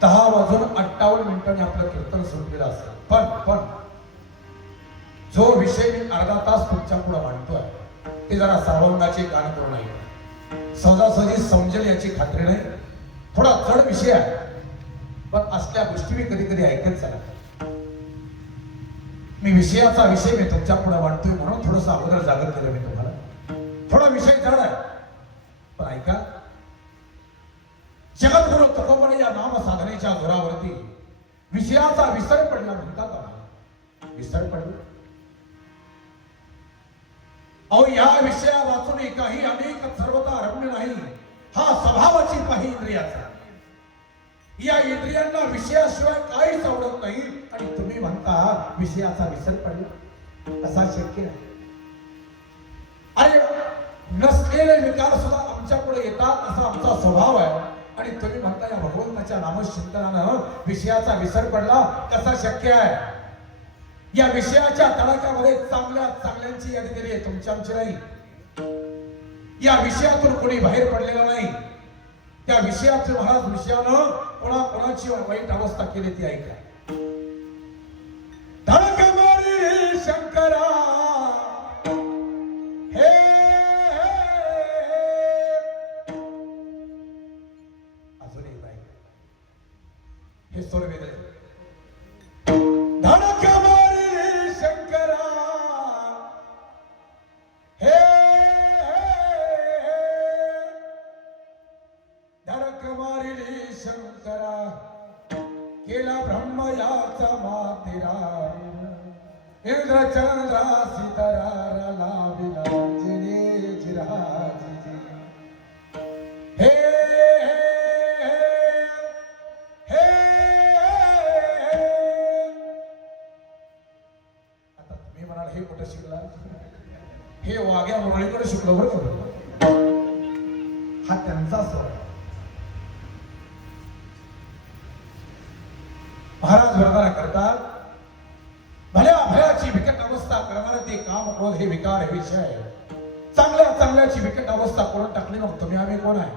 10:58 आपलं कीर्तन सुरू असेल पण जो विषय मी अर्धा तास तुमच्या पुढे मांडतोय ते जरा सावंगाचे कान करू नये. सहजासहजी समजेल याची खात्री नाही. थोडा जड विषय आहे पण असल्या गोष्टी मी कधी कधी ऐकत चला. मी विषयाचा विषय मी तुमच्या पुढे मांडतोय म्हणून थोडस अगोदर जागर केलं मी तुम्हाला. थोडा विषय जड आहे पण ऐका. जगद्गुरु तुकोबराय या नाम साधनेच्या जोरावरती विषयाचा विसर पडला म्हणतात आम्हाला. विसर पडला अहो या विषया वाचून काही अनेक सर्वता रम्य नाही. हा स्वभावाची पाही इंद्रियाचा. या इंद्रियांना विषयाशिवाय काहीच आवडत नाही आणि तुम्ही म्हणता विषयाचा विसर पडला. कसा शक्य नाही. अरे नसलेले विकार सुद्धा आमच्या पुढे येतात असा आमचा स्वभाव आहे आणि तुम्ही म्हणता या भगवंताच्या नामचिंतनानं विषयाचा विसर पडला कसा शक्य आहे. या विषयाच्या तडाख्यामध्ये चांगल्यांची यादी दिली आहे तुमच्या आमची नाही. या विषयातून कोणी बाहेर पडलेला नाही. त्या विषयाचे महाराज विषयानं कोणाची वाईट अवस्था केली ती ऐका. धडक मारी शंकरा हे अजून एक ऐका. हे सोरवेद धडक मारी शंकरा हे धडक मारिली शंकरा केला ब्रह्म याचा मातेरा इंद्र चंद्रा सीतारा लाविला जिने जिराजी हे हे आता तुम्ही म्हणाल हे कुठे शिकला. हे वाघ्या मुरळीकडे शिकलो बरं का. हा त्यांचा स्वर. महाराज वर्णना करतात भल्या भल्याची विकट अवस्था करणारे ते काम क्रोध हे विकार हे विषय. चांगल्याची विकट अवस्था करून टाकली मग तुम्ही आम्ही कोण आहे.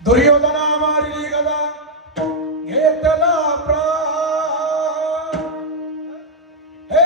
दुर्योधना मारिली गदा घेतला प्राण हे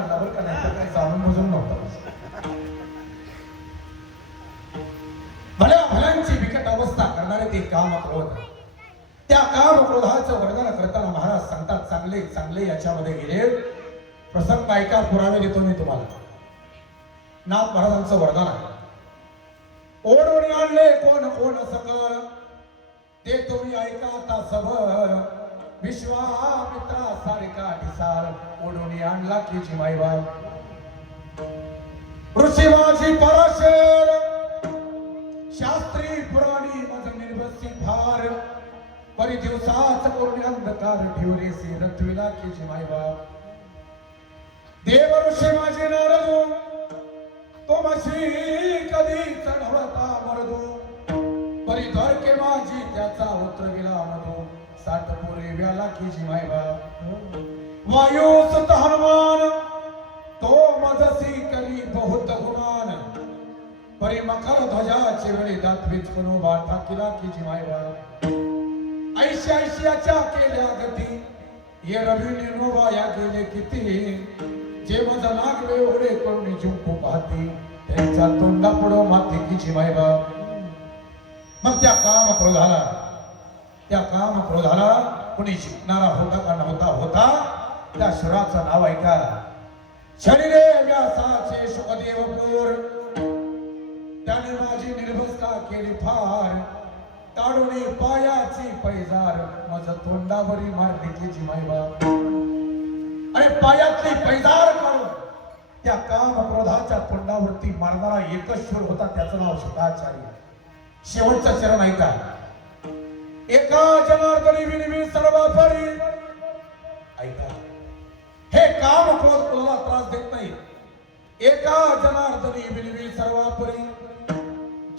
काढला बरं का, नाही तर काही जाणून बुजून नव्हतं. भल्या भल्यांची बिकट अवस्था करणारे ते काम क्रोध. त्या काम क्रोधाचं वर्णन करताना महाराज सांगतात, चांगले चांगले याच्यामध्ये गेले प्रसंग ऐका, पुरावे देतो मी तुम्हाला. नाथ महाराजांचं वरदान आहे. ओढून आणले कोण कोण सकळ, ते तुम्ही ऐका आता सभर. विश्वामित्रा सारिका ढिसाळ, ओढून आणला की जिमाईबाब. ऋषी माझी पराशर, शास्त्री पुराणी मज निर्वसी भार. परी दिवसाच करून अंधकार ठेवले से रत्विला की जिमाईबाब. देव ऋषी माझे नारदो, तो मशी कधी चढवता मरदो. परी द्वारके माझी त्याचा उतरविला मधो. साठ पोरे व्याला की जिमाईबाब. वायू सुत हनुमान, तो मजसी करी बहुत गुमान. परी मकर ध्वजाचे वेळी दातवीच करू बाठा किला की जिमाईबाब. ऐशी ऐशियाच्या केल्या गती, ये रवी निर्णोबाया गेले किती. जे मज नागवे ओढे करून जिंकू पाहती, त्यांच्या तोंडा पुढं माती की जिमाईबाब. मग त्या काम क्रोधाला कुणी जिंकणारा होता का नव्हता होता. त्या शरीराचं नाव ऐका, शरीरे व्यासाचे सुखदेवपूर. त्याने माझी निर्भस्ता केली फार. काढून पायाची पैजार, माझ तोंडावरी मारली की जिमाईबाब. अरे पायातली पैजार काढून त्या काम क्रोधाच्या तोंडावरती मारणारा एकच शूर होता, त्याचं नाव शुकाचार्य. शेवटचं चरण ऐका, एका जनार्दनी विनिमी सर्वापरी. ऐका, हे काम क्रोध कोणाला त्रास देत नाही. एका जनार्दनी विनिमी सर्वापरी,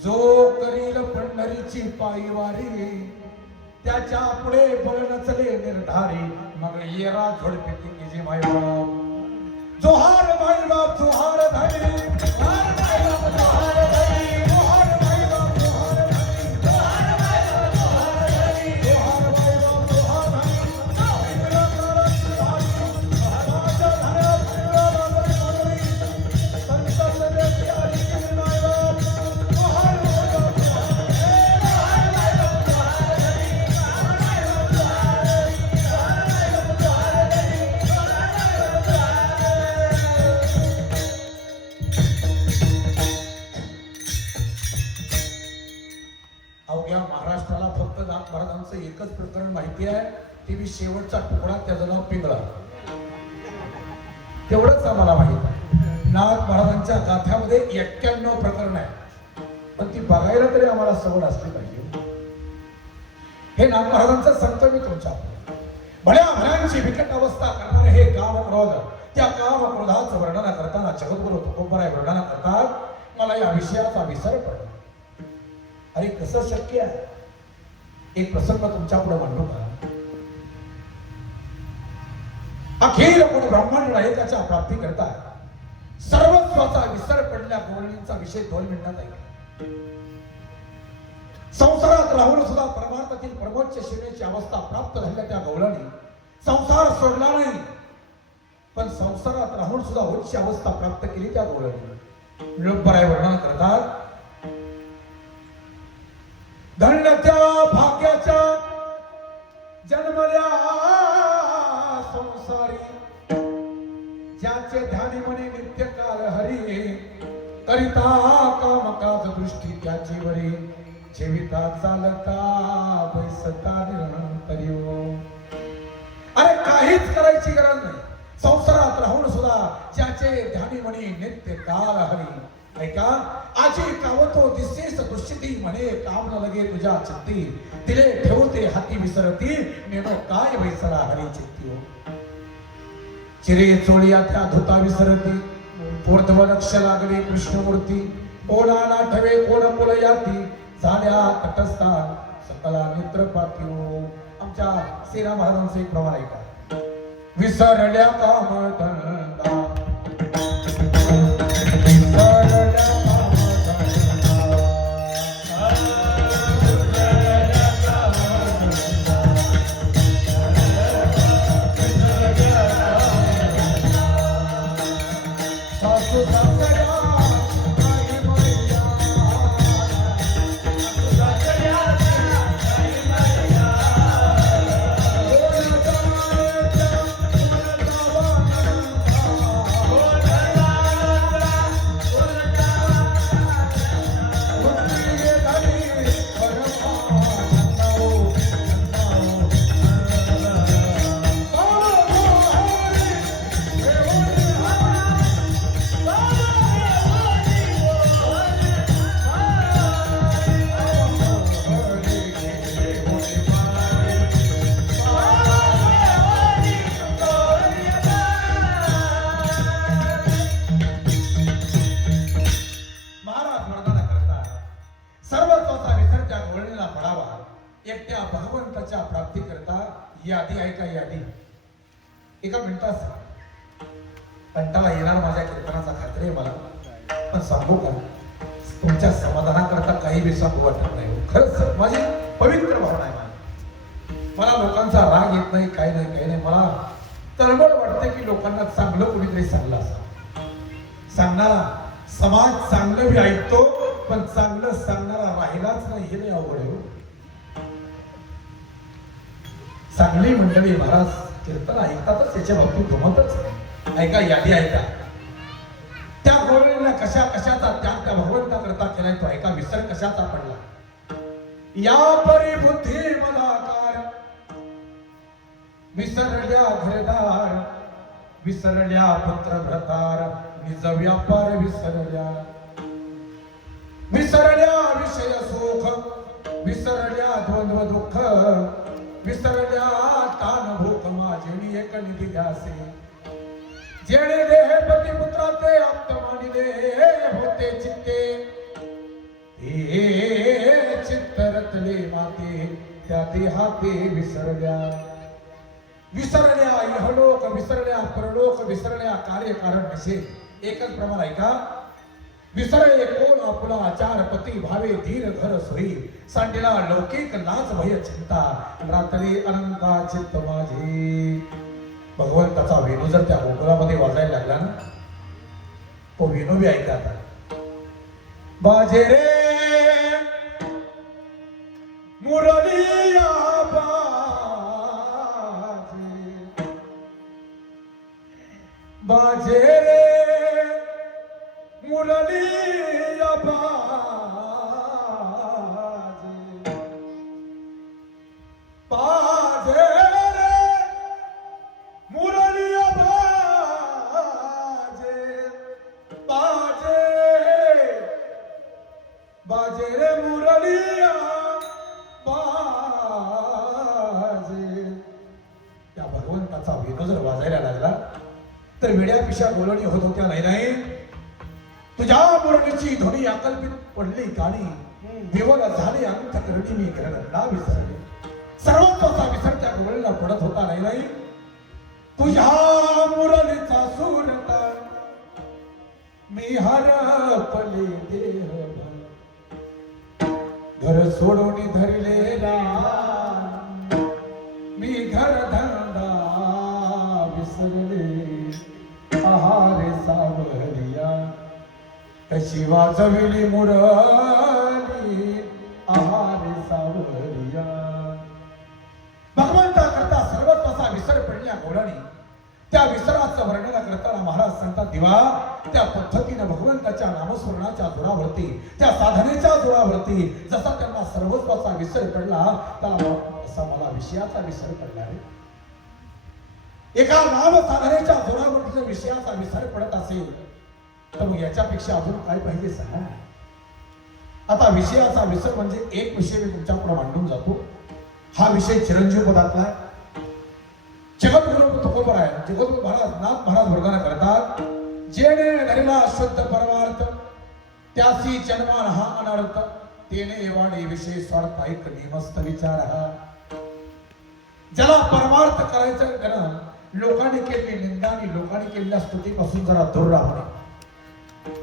जो करील पंढरीची पायवारी. त्याच्या पुढे बळ नचले निर्धारी, मग येरा झोडपिती की जी माईबाप. जोहार माईबाप जोहार धरी, जोहार माईबाप जोहार धरी, जोहार माईबाप जोहार धरी, जोहार माईबाप जोहार धरी, जोहार माईबाप जोहार धरी. इंद्र कारक भारी, माझा धरा इंद्र बांधरी बांधरी. संत सदेती आली की माईबाप. जोहार माईबाप जोहार धरी, जोहार माईबाप जोहार धरी, जोहार माईबाप जोहार धरी, जोहार माईबाप जोहार धरी, जोहार माईबाप जोहार धरी. अवघ्या महाराष्ट्राला फक्त नाथ महाराजांचं एकच प्रकरण माहिती आहे, ते मी शेवटचा तुकडा, त्याचं नाव पिंगळा. तेवढंच आम्हाला माहित आहे. नाथ महाराजांच्या गाथ्यामध्ये 91 प्रकरण आहे, पण ती बघायला तरी आम्हाला सवड असली पाहिजे. हे नाथ महाराजांचं सांगतो मी तुमच्या. भल्या भल्यांची बिकट अवस्था करणारे हे काम क्रोध. त्या काम क्रोधाचं वर्णन करताना जगद्गुरु तुकोबराय वर्णन करतात, मला या विषयाचा विसर पडला. अरे कसं शक्य आहे. एक प्रसंग तुमच्या पुढे मांडू का. अखेर कोण ब्राह्मण नायकाच्या प्राप्ती करता सर्वस्वाचा विसर पडल्या गवळणींचा विषय 2 मिनिटात ऐका. संसारात राहून सुद्धा परमार्थातील परमोच्च शिवेची अवस्था प्राप्त झाल्या त्या गवळणी संसार सोडला नाही, पण संसारात राहून सुद्धा उच्च अवस्था प्राप्त केली त्या गवळणी. लोकबराय वर्णन करतात, धन्य त्या भाग्याच्या जन्मल्या संसारी. ज्याचे ध्यानी म्हणे नित्य काल हरी. करिता कामकाज दृष्टी त्याची वरी. जेविता चालता बैसता निरंतरी. अरे काहीच करायची गरज नाही. संसारात राहून सुद्धा ज्याचे ध्यानी म्हणे नित्य काल हरी. ऐका, आजी कावतो दिसेस दुष्टी म्हणे काम न लगे तुझ्या चित्ती. तिले ठेवते हाती विसरती नेनो काय वैसला हरी चित्ती. चिरे चोळिया त्या धुता विसरती. ऊर्ध्व लक्ष लागले कृष्णमूर्ती. कोणाला ठेवे कोण पुलयाती. झाल्या तटस्था सकला नेत्रपाती. आमच्या सेना महाराजांचं एक प्रमाण ऐका. विसरल्या काम धंदा. एकट्या भगवंताच्या प्राप्तीकरता यादी आहे का यादी? एका मिनिटात कंटाळा येणार माझ्या कीर्तनाचा खात्री आहे मला, पण सांगू का तुमच्या समाधानाकरता काही बी सांगू वाटत नाही. खरंच माझी पवित्र भावना आहे. मला लोकांचा राग येत नाही, काही नाही. मला तळमळ वाटते की लोकांना चांगलं कोणीतरी सांगलं असं. सांगणारा समाज चांगलं बी ऐकतो, पण चांगलं सांगणारा राहिलाच नाही हे लय अवघड आहे. चांगली मंडळी महाराज कीर्तन ऐकतातच, त्याच्या बाबतीत गमतच. ऐका यादी ऐका. त्या गोविंदाला कशाचा त्याग त्या भगवंताकरता केलाय तो ऐका. विसर कशाचा पडला? या परी बुद्धी मलाकार विसरल्या घरदार, विसरल्या पुत्र भ्रतार, निज व्यापार विसरल्या, विसरल्या विषय सुख, विसरल्या द्वंद्व दुःख, विसरल्या तान भूक माझे एक निधी द्यासे, जेणे देह पती पुत्राचे आप्त मानिले होते चित्ते, हे चित्त रतले माते त्या देहाते विसरल्या, विसरल्या इहलोक, विसरल्या परलोक, विसरल्या कार्य कारण निषेध. एकच प्रमाण ऐका. विसरले कोण आपला आचार पती भावे धीर घर सोयी, सांडला लौकिक लाज भय चिंता, रात्री अनंता चित्त माझे. भगवंताचा वेणू जर त्या गोकुळामध्ये वाजायला लागला ना, तो वेणू बी ऐका आता. बाजे रे मुरलिया बाजे रे मुरलिया बाजे रे मुरलिया बाजे रे मुरलिया बाजे. त्या भगवंताचा वेणू जर वाजायला लागला तर वेड्या पिशा बोलणी होत होत्या. नाही तुझ्या मुरलीची ध्वनी अकल्पित पडली गाणी, विवल झाले अंत करणी मी ग्रहणला विसरले. सर्वत्वचा विसर त्या गोवळीला पडत होता. नाही तुझ्या मुरलीचा सूरता मी हरपले देह, घर सोडून धरलेला मी घर धंदा विसरले. आहारे सावरिया कशी वाजविली मुरली, आहारे सावरिया. भगवंता करता सर्वत्वाचा विसर पडल्या गोळाने त्या विसराचं वर्णन करताना महाराज सांगतात, दिवा त्या पद्धतीने भगवंताच्या नामस्मरणाच्या जोरावरती, त्या साधनेच्या जोरावरती जसा त्यांना सर्वस्वाचा विसर पडला, त्याला असा मला विषयाचा विसर पडला रे. एका नाम साधनेच्या जोरावरती जर विषयाचा विसर पडत असेल तर मग याच्यापेक्षा अजून काय पाहिजे सांगा. आता विषयाचा विसर म्हणजे एक विषय मी तुमच्यापुढे मांडून जातो. हा विषय चिरंजीव पदातला आहे. जगद्गुरु तुकोबर आहे. जगद्गुरु महाराज नाथ महाराज वर्णन करतात, जेणे धरिला शुद्ध परमार्थ त्यासी जन्मान हा अनर्थ, तेने वाणी विषय स्वार्थ ऐक निमस्त विचार हा. ज्याला परमार्थ करायचं त्यानं लोकांनी केलेली निंदा आणि लोकांनी केलेल्या स्तुतीपासून जरा दूर राहणे.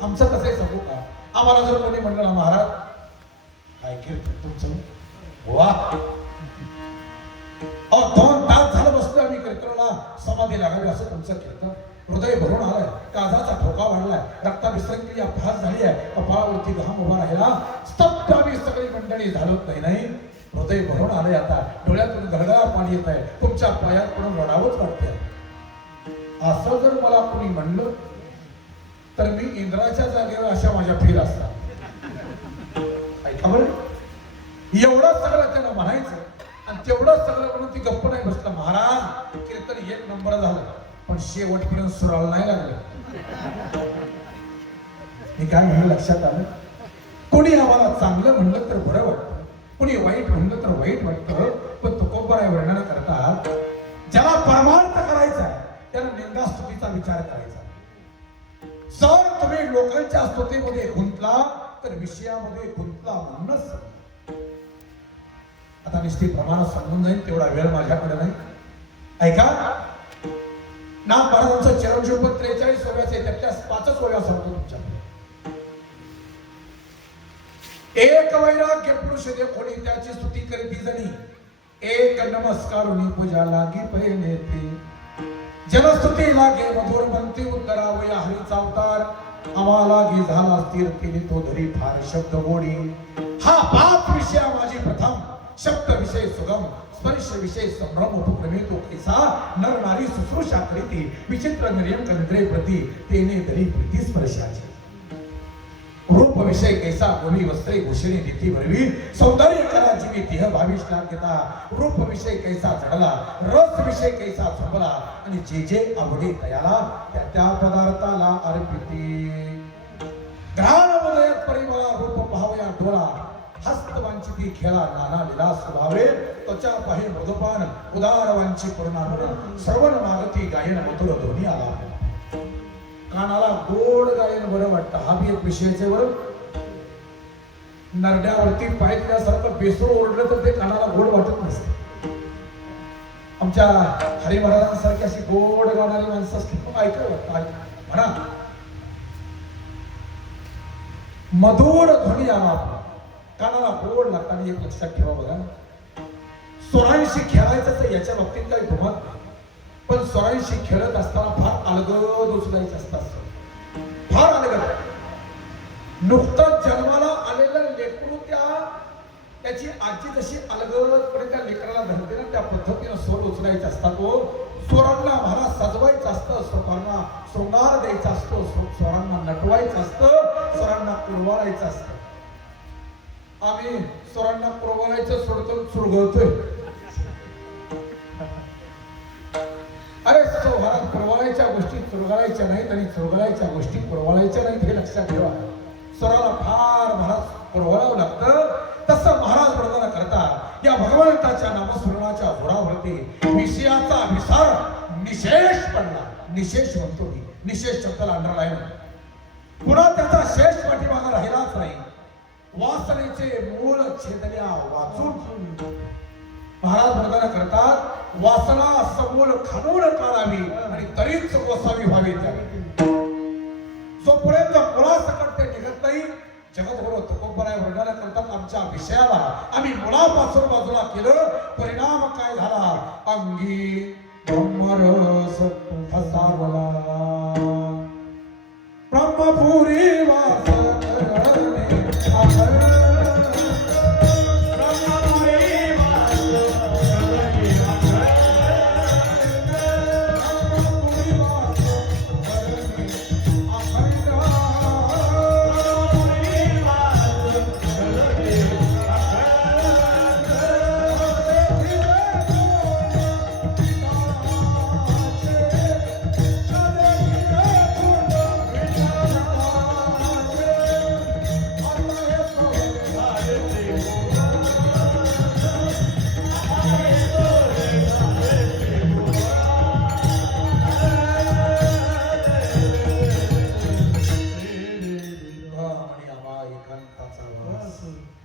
आमचं कसं आहे सांगू का? आम्हाला जर कोणी म्हणलं ना महाराज काय कीर्तन तुमचं वा, 2 तास झालं बसलो आम्ही कीर्तनाला, समाधी लागावी असं तुमचं कीर्तन, हृदय भरून आलंय, काळजाचा ठोका वाढलाय, रक्ताभिसरणी अपघात झाली आहे, कपाळावरती घाम उभा राहिला, स्तब्ध आम्ही सगळी मंडळी झालोत. नाही हृदय भरून आलंय, आता डोळ्यातून गळगळा पाणी येत आहे, तुमच्या पायात पडून रडावंच वाटतंय. असं जर मला कोणी म्हणलं तर मी इंद्राच्या जागेवर अशा माझ्या फिर असतात. ऐका बरं, एवढं सगळं त्यानं म्हणायचं आणि तेवढं सगळं म्हणून ती गप्प नाही बसला. महाराज कीर्तन 1 नंबर झालं, पण शेवटपर्यंत सुराला नाही लागलं. मी काय म्हणलं लक्षात आलं? कोणी आम्हाला चांगलं म्हणलं तर बरं वाटतं, कोणी वाईट म्हणलं तर वाईट वाटतं, पण तुकोबर आहे वर्णन करतात, ज्याला परमार्थ करायचा आहे त्यानं निंदा स्तुतीचा विचार करायचा. जर तुम्ही लोकांच्या स्तुतीमध्ये गुंतला तर विषयामध्ये गुंतला म्हणूनच. आता आता निश्चित प्रमाणात समजून जाईल, तेवढा वेळ माझ्याकडे नाही. ऐका, नाथ महाराजांचं चरणशोभत 43 ओव्याचे त्यातल्या 5च ओव्या सांगतो तुमच्याकडे. एक वैराग्य पुरुष देखोनी त्याची स्तुती करीती जणी, एक नमस्कारुनी पूजा लागी पहिने ते. जनस्तुती लागे मधुर बनते उत्तरावया हरीचा अवतार, आम्हाला गी झाला स्थिर केली तो धरी फार शब्द गोडी. हा बाप विषय माझी प्रथम, शब्द विषय सुगम, स्पर्श विषय संभ्रम उपक्रमे तो कैसा, नर नारी शुश्रूषा करीती, विचित्र निर्यम कंत्रे प्रती, तेने धरी प्रीती स्पर्शाची. रूप विषय कैसा गोवी वस्त्रे भूषणी नीती भरवी, सौंदर्य करा जीवी तिह भाविश घेता. रूप विषय कैसा चढला, रस विषय कैसा झोपला, आणि जे जे आवडे तयाला त्या त्या पदार्थाला अर्पिती. घ्राण उदयात परिमला रूप पाहूया डोळा, हस्तवांचिती खेळा नाना लीला स्वभावे. त्वचा पाहे मृदुपान उदार वांची पूर्णापण, श्रवण मागती गायन मधुर ध्वनी आला. कानाला गोड गायन बरं वाटतं, हा बी एक विषयाचे बरं. नरड्यावरती पाय दिल्यासारखं बेसूर ओढलं तर ते कानाला गोड वाटत नसते. आमच्या हरी महाराजांसारखी अशी गोड गाणारी माणसं असतील खूप ऐकलं वाटतं. म्हणा मधुर ध्वनी आला, कानाला गोड लागतं. आणि एक लक्षात ठेवा बघा, स्वरांशी खेळायचं तर याच्या बाबतीत काही घुमत नाही, पण स्वरांशी खेळत असताना फार अलगद उचलायचं असतात, फार अलगद. नुकतंच जन्माला आलेलं लेकरू त्याची आजी जशी अलगदपणे त्या लेकराला धरते ना, त्या पद्धतीनं स्वर उचलायचे असतात. तो स्वरांना महाराज सजवायचं असतं, स्वरांना शृंगार द्यायचा असतो, स्वरांना नटवायचं असतं, स्वरांना कुरवाळायचं असतं. आम्ही स्वरांना कुरवाळायचं सोडतो, सुरगळतोय. अरे महाराज कुरवाळायच्या गोष्टी चुरगाळायच्या नाहीत आणि चुरगाळायच्या गोष्टी कुरवाळायच्या नाहीत, हे लक्षात ठेवा. स्वराला फार महाराज कुरवाळावं लागतं. तसं महाराज वर्णन करतात या भगवंताच्या नामस्मरणाच्या जोरावरती विषयाचा विसार निशेष पडला. निशेष म्हणतो मी, निशेष शब्दाला अंडरलाईन. पुन्हा त्याचा शेष पाठीमागे राहिलाच नाही. वासनेचे मूळ छेदल्या वाचून महाराज वर्णन करतात, वासना समूळ खणून काढावी आणि तरीच गोसावी व्हावी त्यावी. जोपर्यंत मुळासकट ते निघत नाही, जगद्गुरु तुकोबराय वर्णन करतात, आमच्या विषयाला आम्ही मुळापासून बाजूला केलं, परिणाम काय झाला, अंगी ब्रह्मरस फसावला. ब्रह्मपुरी वास करणे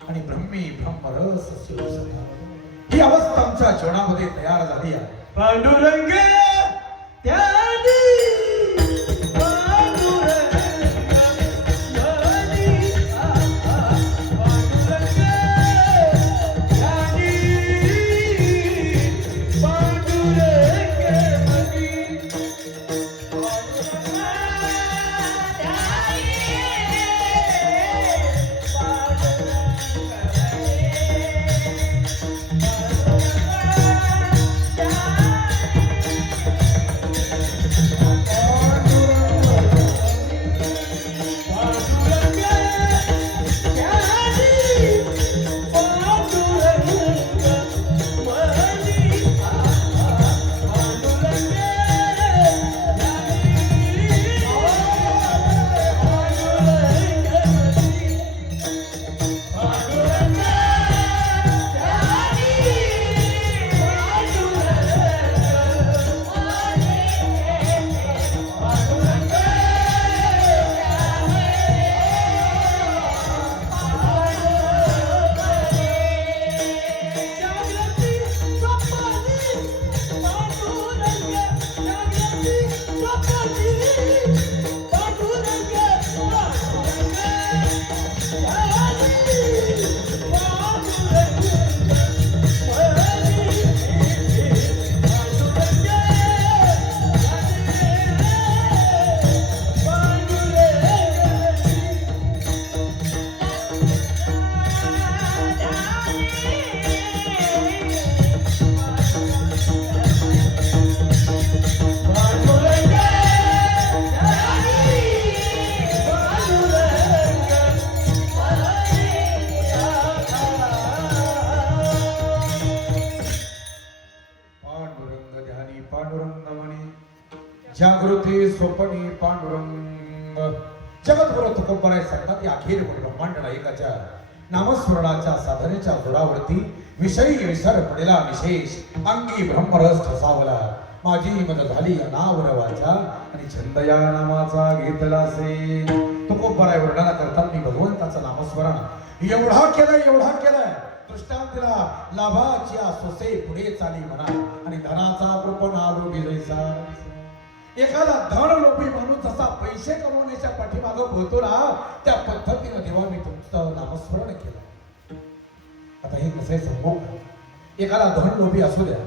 आणि ब्रह्मी ब्रह्मरस ही अवस्था आमच्या जीवनामध्ये तयार झाली आहे. पांडुरंग त्यानी जागृती स्वप्नी पांडुरंग जगद्गुरु तुकोबराय सांगतात या अखिल ब्रह्मांड नायकाच्या नामस्मरणाच्या साधनेच्या जोरावरती विषयी विसर पडला विशेष अंगी ब्रह्मरस ठसावला माझी मद झाली या नावर वाचा आणि छंद या नामाचा घेतला से तुकोबराय वर्णना करतात मी भगवंताचं नामस्मरण एवढा केलाय दृष्टांतीला लाभाची सोसे पुढे चाली म्हणा आणि धनाचा कृपणा लोभी जैसा एखादा धन लोभी म्हणून जसा पैसे कमवण्याच्या पाठीमागं बोलतो ना त्या पद्धतीनं देवा मी तुमचं नामस्मरण केलं. आता हे कसं सांगू एखादा धन लोभी असू द्या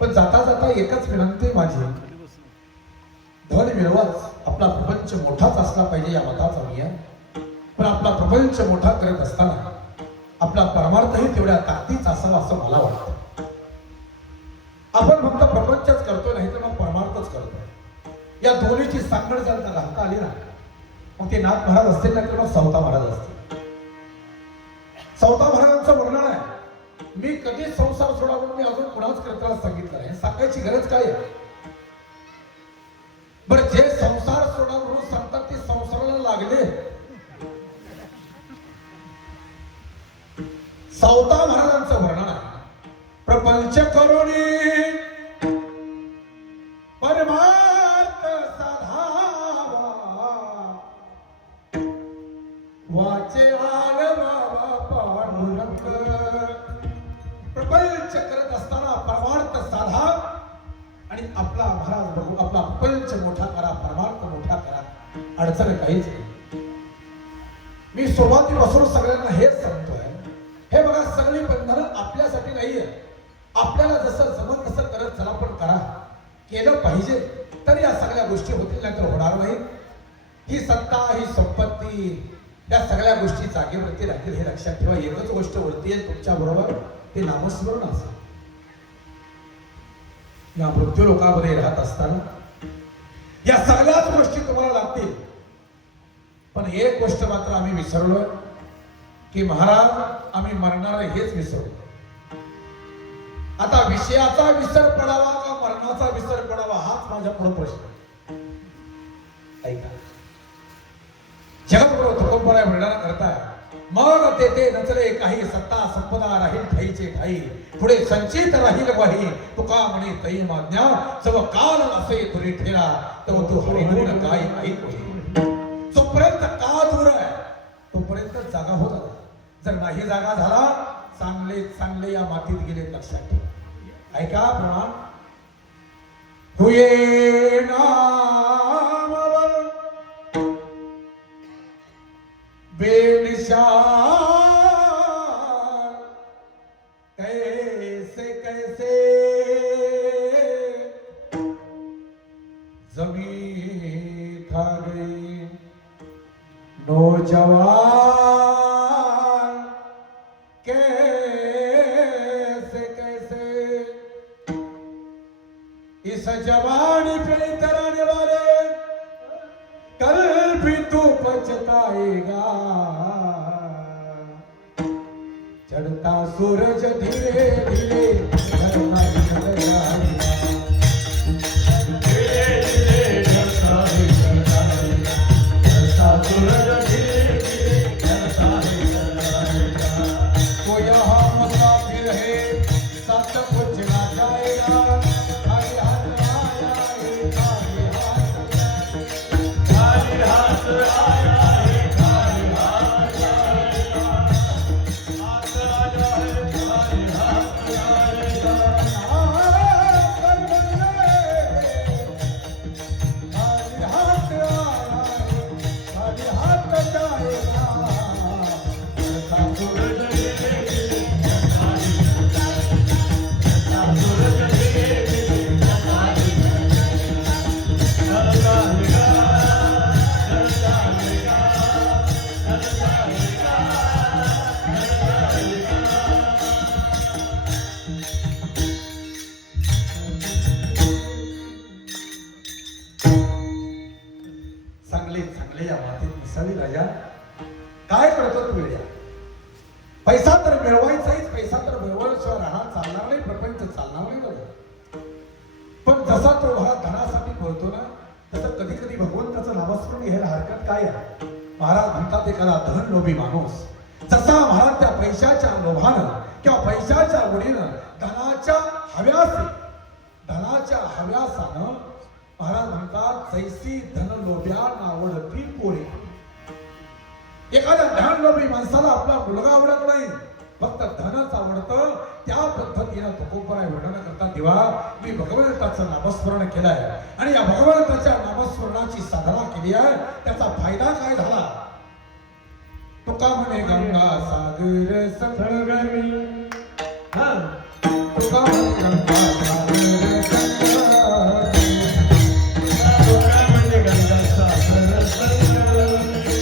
पण जाता जाता एकच विनंती माझी धन मिळवाच आपला प्रपंच मोठाच असला पाहिजे या मताचा मी आहे. पण आपला प्रपंच मोठा करत असताना आपला परमार्थही तेवढ्या ताकदीचा असावा असं मला वाटतं. आपण फक्त प्रपंचच करतो नाही तर मग परमार्थच करतो या दोन्हीची सांगड जर का घालता आली ना मग ते नाथ महाराज असतील ना तर मग सवता महाराज असतील. सवता महाराजांचं वर्णन आहे मी कधीच संसार सोडा म्हणून मी अजून कुणाच करताना सांगितलं नाही. सांगायची गरज काय आहे बरं जे संसार सोडा म्हणून सांगतात ते संसाराला लागले. सवता महाराजांचं वर्णन आहे प्रपंच करुणी परमार्थ साधावा वाचे आल बाबा पांडुरंग. प्रपंच करत असताना परमार्थ साधा आणि आपला महाराज बघू आपला प्रपंच मोठा करा परमार्थ मोठा करा अडचण काहीच नाही. मी सुरुवातीपासून सगळ्यांना हेच सांगतोय हे बघा सगळी बंधनं आपल्यासाठी नाहीये. आपल्याला जसं जमन तसं करत चला पण करा केलं पाहिजे तर या सगळ्या गोष्टी होतील नाही तर होणार नाही. ही सत्ता ही संपत्ती या सगळ्या गोष्टी जागेवरती राहतील हे लक्षात ठेवा. एकच गोष्ट वरती आहे तुमच्या बरोबर ते नामस्मरण असेल. या मृत्यू लोकांमध्ये राहत असताना या सगळ्याच गोष्टी तुम्हाला लागतील. पण एक गोष्ट मात्र आम्ही विसरलोय की महाराज आम्ही मरणार हेच विसरलो. आता विषयाचा विसर पडावा का मरणाचा विसर पडावा हाच माझ्या पुढे प्रश्न. ऐका जगद्गुरु तुकोबराय वर्णन करताय मग तेथे नचले काही सत्ता संपदा राहील ठाईचे ठाई पुढे संचित राहील वाही तुका म्हणे तई माज्ञा सव काल असे तुरी ठेला तव तू हरिगुण काय ऐक. जोपर्यंत का दूर आहे तोपर्यंत जागा होत आहे. जर नाही जागा झाला चांगले चांगले या मातीत गेले लक्षात ठेवा. ऐका प्रमाण हुये नामवर बेनिशान कैसे कैसे जमी खा गई नौजवान इस जवानी पे इतराने वाले कल भी तू पछताएगा. चढ़ता सूरज धीरे धीरे ढलता ही ढल जाएगा. धीरे धीरे ढलता ही ढल जाएगा. चढ़ता सूरज धीरे धीरे ढलता ही ढल जाएगा. वो यहाँ मुसाफिर है साथ कुछ ना जाएगा. सूरज काय आहे? महाराज म्हणतात एखादा धन लोभी माणूस जसा महाराज त्या पैशाच्या लोभानं किंवा पैशाच्या ओढीनं धनाच्या हव्यासानं महाराज म्हणतात जैसी धन लोभ्या नावडती पोरे. एखाद्या धन लोभी माणसाला आपला मुलगा आवडत नाही, फक्त धनच आवडतं. त्या पद्धतीनं तुकोबराय वर्णन करतात, देवा मी भगवंताचं नामस्मरण केलंय आणि या भगवंताच्या नामस्मरणाची साधना केली आहे, त्याचा फायदा काय झाला? तुका म्हणे गंगा सागर संगमी, तुका म्हणे गंगा सागर संगमी, तुका म्हणे गंगा सागर संगमी,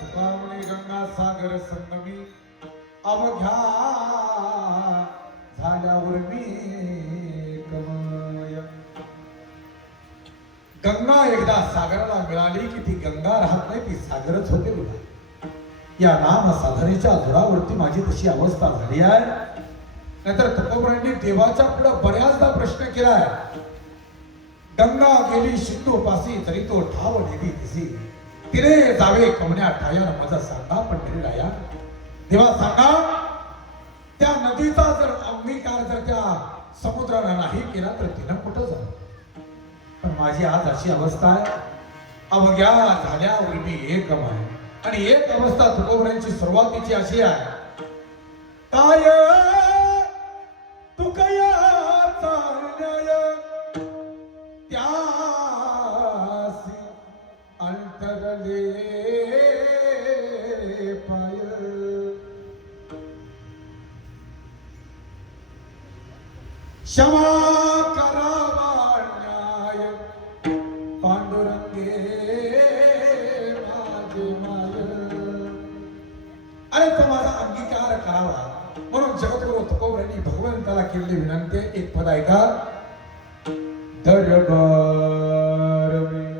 तुका म्हणे गंगा सागर अवघ्या झाल्यावर मी कमय. गंगा एकदा सागराला मिळाली की ती गंगा राहत नाही, ती सागरच होते बघा. या नाम साधनेच्या जोरावरती माझी तशी अवस्था झाली आहे. नाहीतर तुकोबरांनी देवाच्या पुढे बऱ्याचदा प्रश्न केलाय. गंगा गेली सिंधू पासी तरी तो ठाव नेली दिसी, तिने जावे कमण्या ठायान माझा सांगा पण तरी राया. देवा सांगा, त्या नदीचा जर अंगीकार जर त्या समुद्राला नाही केला तर तिनं कुठं जाऊ. पण माझी आज अशी अवस्था आहे, अवघ्या झाल्यावर मी एकम आहे. आणि एक अवस्था तुकोबरांची सुरुवातीची अशी आहे, काय तुकया चालण्याय त्यासी अंतरले पाय. क्षमा करावा न्याय पांडुरंगे माझे माय. अरे तो माझा अंगीकार करावा म्हणून जगद्गुरु तुकोबरांनी भगवंताला केलेली विनंती. एक पद ऐका. दरबार में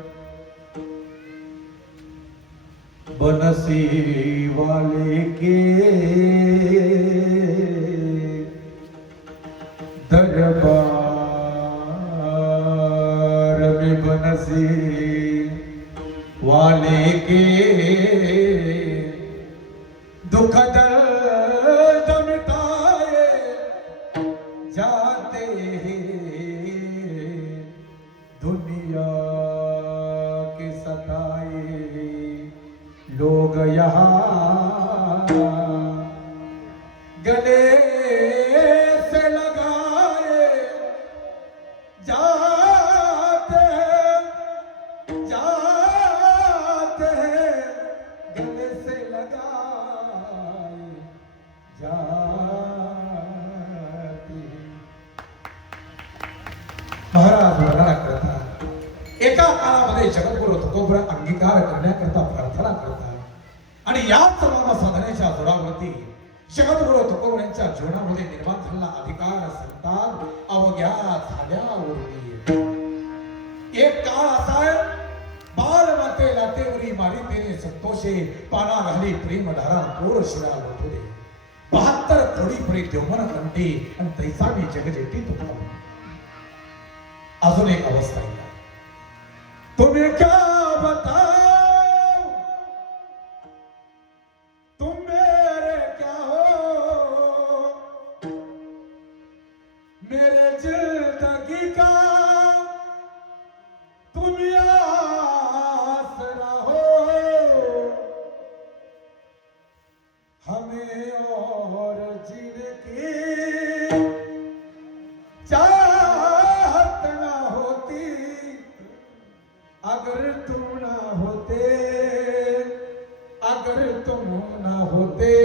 बनसी वाले के दरबार में बनसी वाले के दुख दर्द मिटाए जाते हैं दुनिया के सताए लोग यहाँ गले से लगाए जाते हैं गले से लगाए जाते हैं. काळामध्ये जगद्गुरु तुकोबर अंगीकार करण्याकरता प्रार्थना करतात आणि याच नाम साधनेच्या जोरावरती जगद्गुरु तुकोबरांच्या जीवनामध्ये निर्माण झालेला अधिकार सांगतात अवघ्या झाल्यावरती एक काळ असा आहे बाल माते लातेवरी मारी तेने संतोषे पाना घाली प्रेम धारा पोर शिरा लोटले 72 कोडी परी देवमन कंठी आणि तैसावी जगजेटी तुका अजून एक अवस्था आहे तुम्ही क्या बताओ तुम मेरे क्या हो मेरे जिंदगी का तुम आसरा हो हमें और जीने की चाहत ना होती अगर तुम ना होते अगर तुम ना होते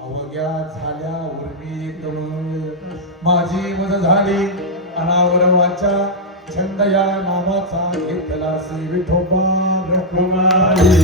अवघ्या झाल्या उर्मी माझी मज झाली अनावर वाचा छंद या नामाचा घेतला से विठोबा रखुमारी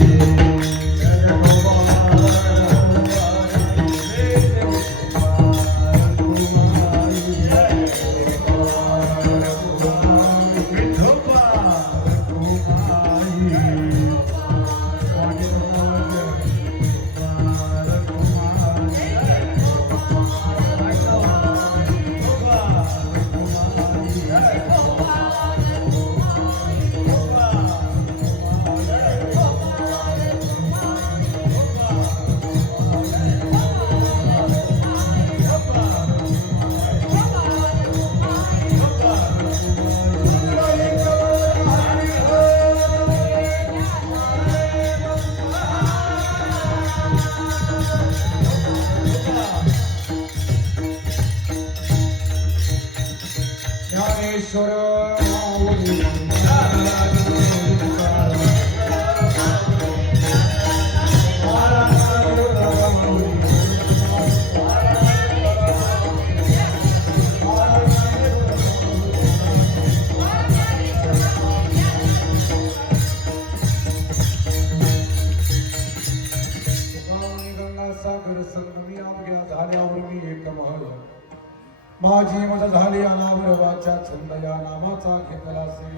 माझी मज झाली अनावर वाचा छंद या नामाचा घेतला से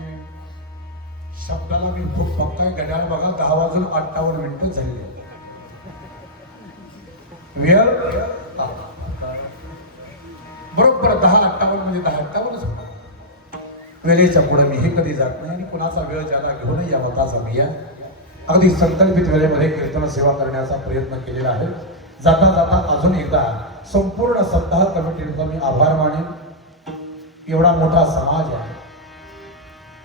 शब्दाला मी खूप बघताय घड्याळ बघा 10 वाजून 58 मिनिटं झाली वेळ बरोबर 10:58 म्हणजे 10:58 वेळेच्या पुढे मी हे कधी जात नाही आणि कुणाचा वेळ ज्याला घेऊन या मताचा मी अगदी संकल्पित वेळेमध्ये कीर्तन सेवा करण्याचा प्रयत्न केलेला आहे जाता जाता अजून एकदा संपूर्ण सप्ताह कमिटीचा मी आभार मानेन एवढा मोठा समाज आहे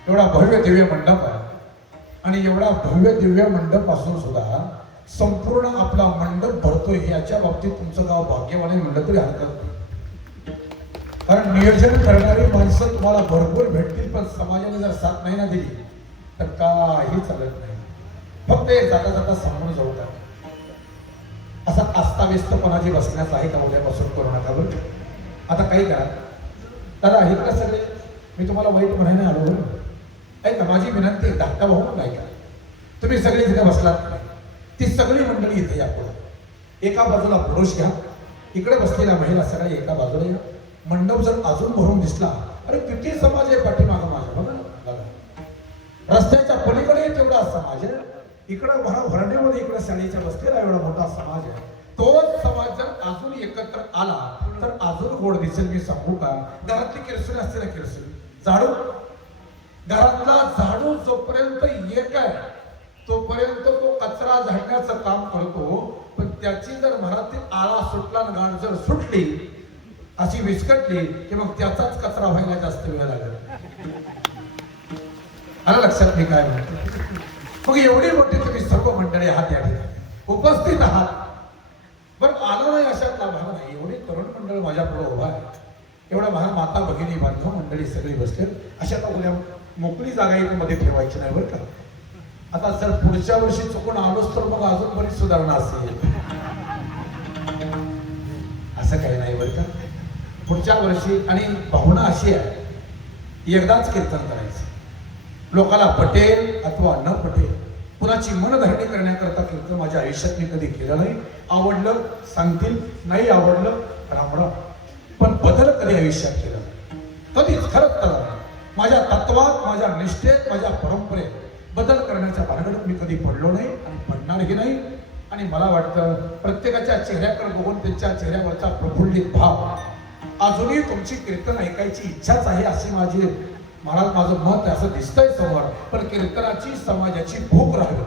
एवढा भव्य दिव्य मंडप आहे आणि एवढा भव्य दिव्य मंडप असून सुद्धा संपूर्ण आपला मंडप भरतोय याच्या बाबतीत तुमचं गाव भाग्यवान म्हणलं तरी हरकत नाही कारण नियोजन करणारी माणसं तुम्हाला भरपूर भेटतील पण समाजाने जर साथ नाही ना दिली तर काही चालत नाही फक्त एक जाता जाता सांगून जाऊ का असा अस्ताव्यस्तपणाची बसण्याचा आहे का उद्यापासून करू नका बरं आता काही करा दादा आहेत का सगळे मी तुम्हाला वाईट म्हणायला आलो बरं ऐका माझी विनंती आहे धाकटा भाऊ नाही का तुम्ही सगळे तिथे बसलात ती सगळी मंडळी इथे या पुढे एका बाजूला पुरुष घ्या इकडे बसलेल्या महिला सगळ्या एका बाजूला या मंडप जर अजून भरून दिसला अरे किती समाज आहे पाठीमागं माझ्या बघा बघा रस्त्याच्या पलीकडे तेवढा समाज आहे इकडं भरण्यामध्ये इकडे शाळेच्या बसलेला एवढा मोठा समाज आहे तोच समाज जर अजून एकत्र आला तर अजून गोड दिसेल मी सांगू का घरातली किरसून असते ना किरसून झाडू घरातला झाडू जोपर्यंत एक आहे तोपर्यंत तो कचरा झाडण्याचं काम करतो पण त्याची जर घरातील आळा सुटला गाठ जर सुटली अशी विस्कटली की मग त्याचाच कचरा व्हायला जास्त वेळ लागेल आलं लक्षात मी काय म्हणतो मग एवढी मोठी तुम्ही सर्व मंडळी आहात या ठिकाणी उपस्थित आहात पण आलं नाही अशातला भाग नाही एवढी तरुण मंडळ माझ्या पुढे उभा आहे एवढा भाग माता भगिनी बांधव मंडळी सगळी बसले अशात उद्या मोकळी जागा एक मध्ये ठेवायची नाही बरं का आता जर पुढच्या वर्षी चुकून आलोच तर मग अजून बरीच सुधारणा असेल असं काही नाही बरं का पुढच्या वर्षी आणि भावना अशी आहे एकदाच कीर्तन करायचं लोकाला पटेल अथवा न पटेल, कुणाची मनधरणी करण्याकरता कीर्तन माझ्या आयुष्यात मी कधी केलं नाही. आवडलं सांगतील, नाही आवडलं रामराम, पण बदल कधी आयुष्यात केला कधीच, खरंच केला नाही. माझ्या तत्वात, माझ्या निष्ठेत, माझ्या परंपरेत बदल करण्याच्या भानगडीत मी कधी पडलो नाही आणि पडणारही नाही. आणि मला वाटतं प्रत्येकाच्या चेहऱ्याकडे बघून त्यांच्या चेहऱ्यावरचा प्रफुल्लित भाव, अजूनही तुमची कीर्तन ऐकायची इच्छाच आहे अशी महाराज माझं मत असं दिसतंय समोर. पण कीर्तनाची समाजाची भूक राहिली,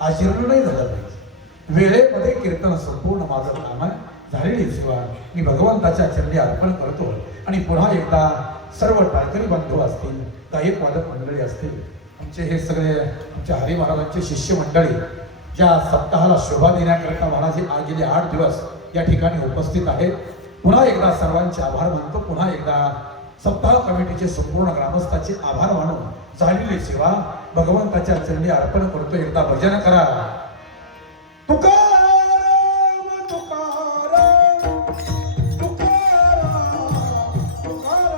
आजीर्ण नाही झालं पाहिजे. वेळेमध्ये कीर्तन संपूर्ण माझं काम आहे. झालेली सेवा मी भगवंताच्या चरणी अर्पण करतो. आणि पुन्हा एकदा सर्व टाळकरी बंधू असतील, गायक वादक मंडळी असतील, आमचे हे सगळे आमच्या हरी महाराजांचे शिष्य मंडळी ज्या सप्ताहाला शोभा देण्याकरता महाराज गेले 8 दिवस या ठिकाणी उपस्थित आहेत, पुन्हा एकदा सर्वांचे आभार मानतो. पुन्हा एकदा सप्ताह कमिटीचे संपूर्ण ग्रामस्थांचे आभार मानून झालेली सेवा भगवंताच्या चरणी अर्पण करतो. एकदा भजन करा. तुकाराम तुकाराम तुकाराम तुकाराम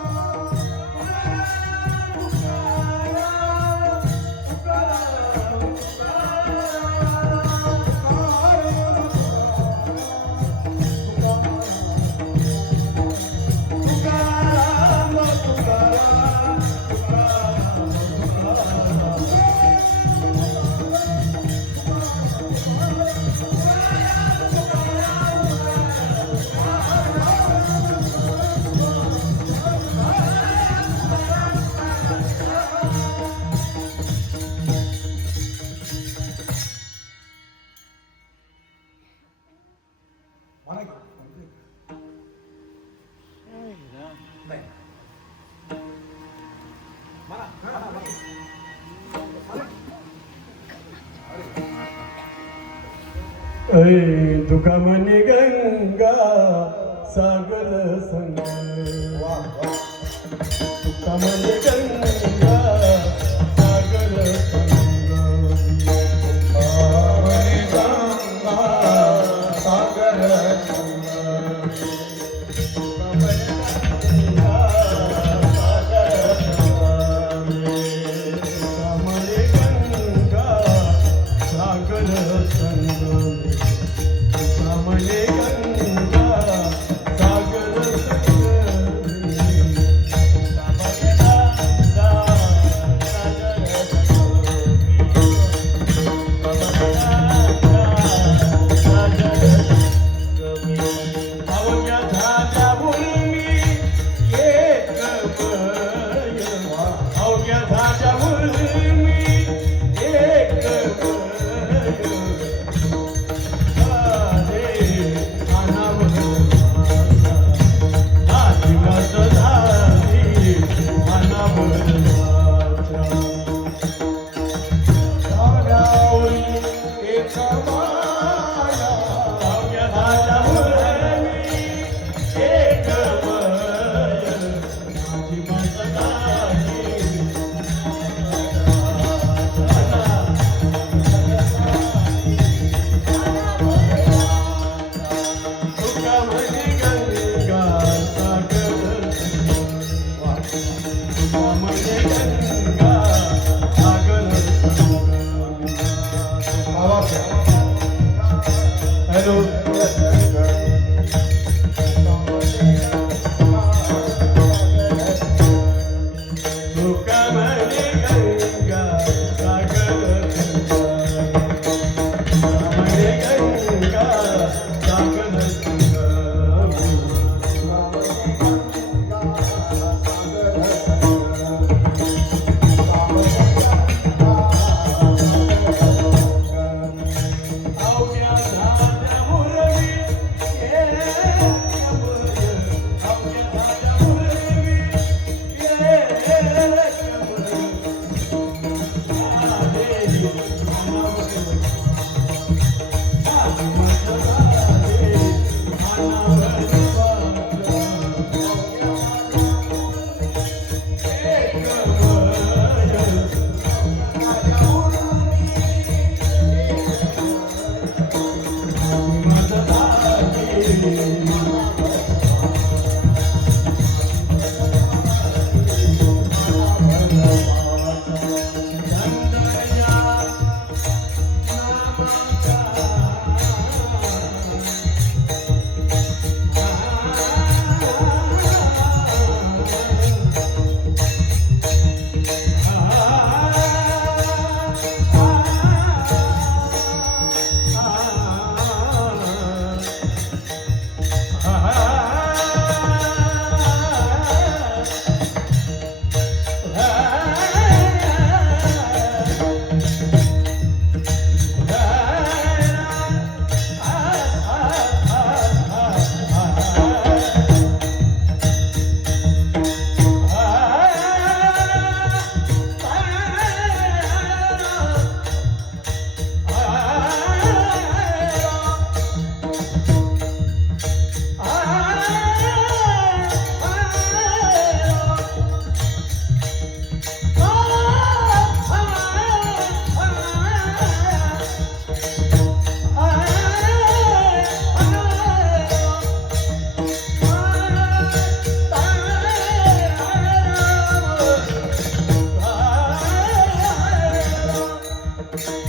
तुका म्हणे गंगा सागर संग, तुका म्हणे गंगा सागर संग, तुका म्हणे गंगा सागर संग, तुका म्हणे गंगा सागर संग, तुका म्हणे गंगा सागर संग, म्हणे गंगा सागर अवघ्या झाल्यावर मी एक बय, अवघ्या झाल्यावर मी एक बय,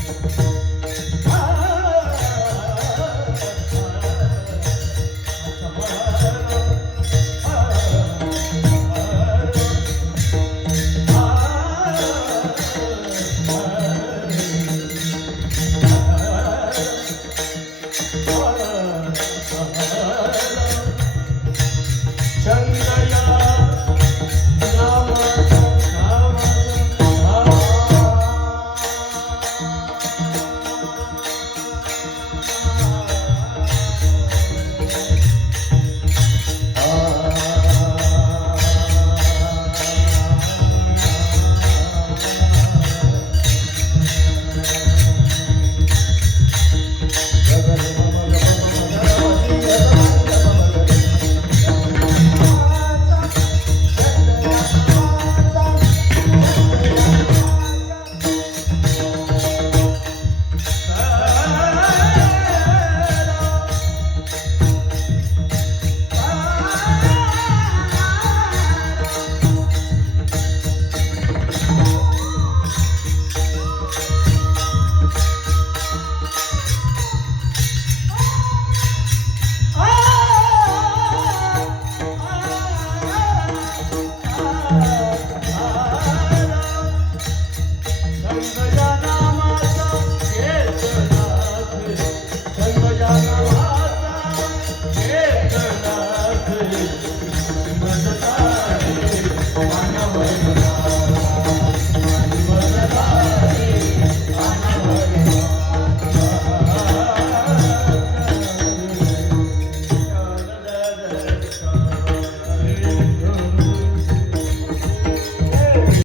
हा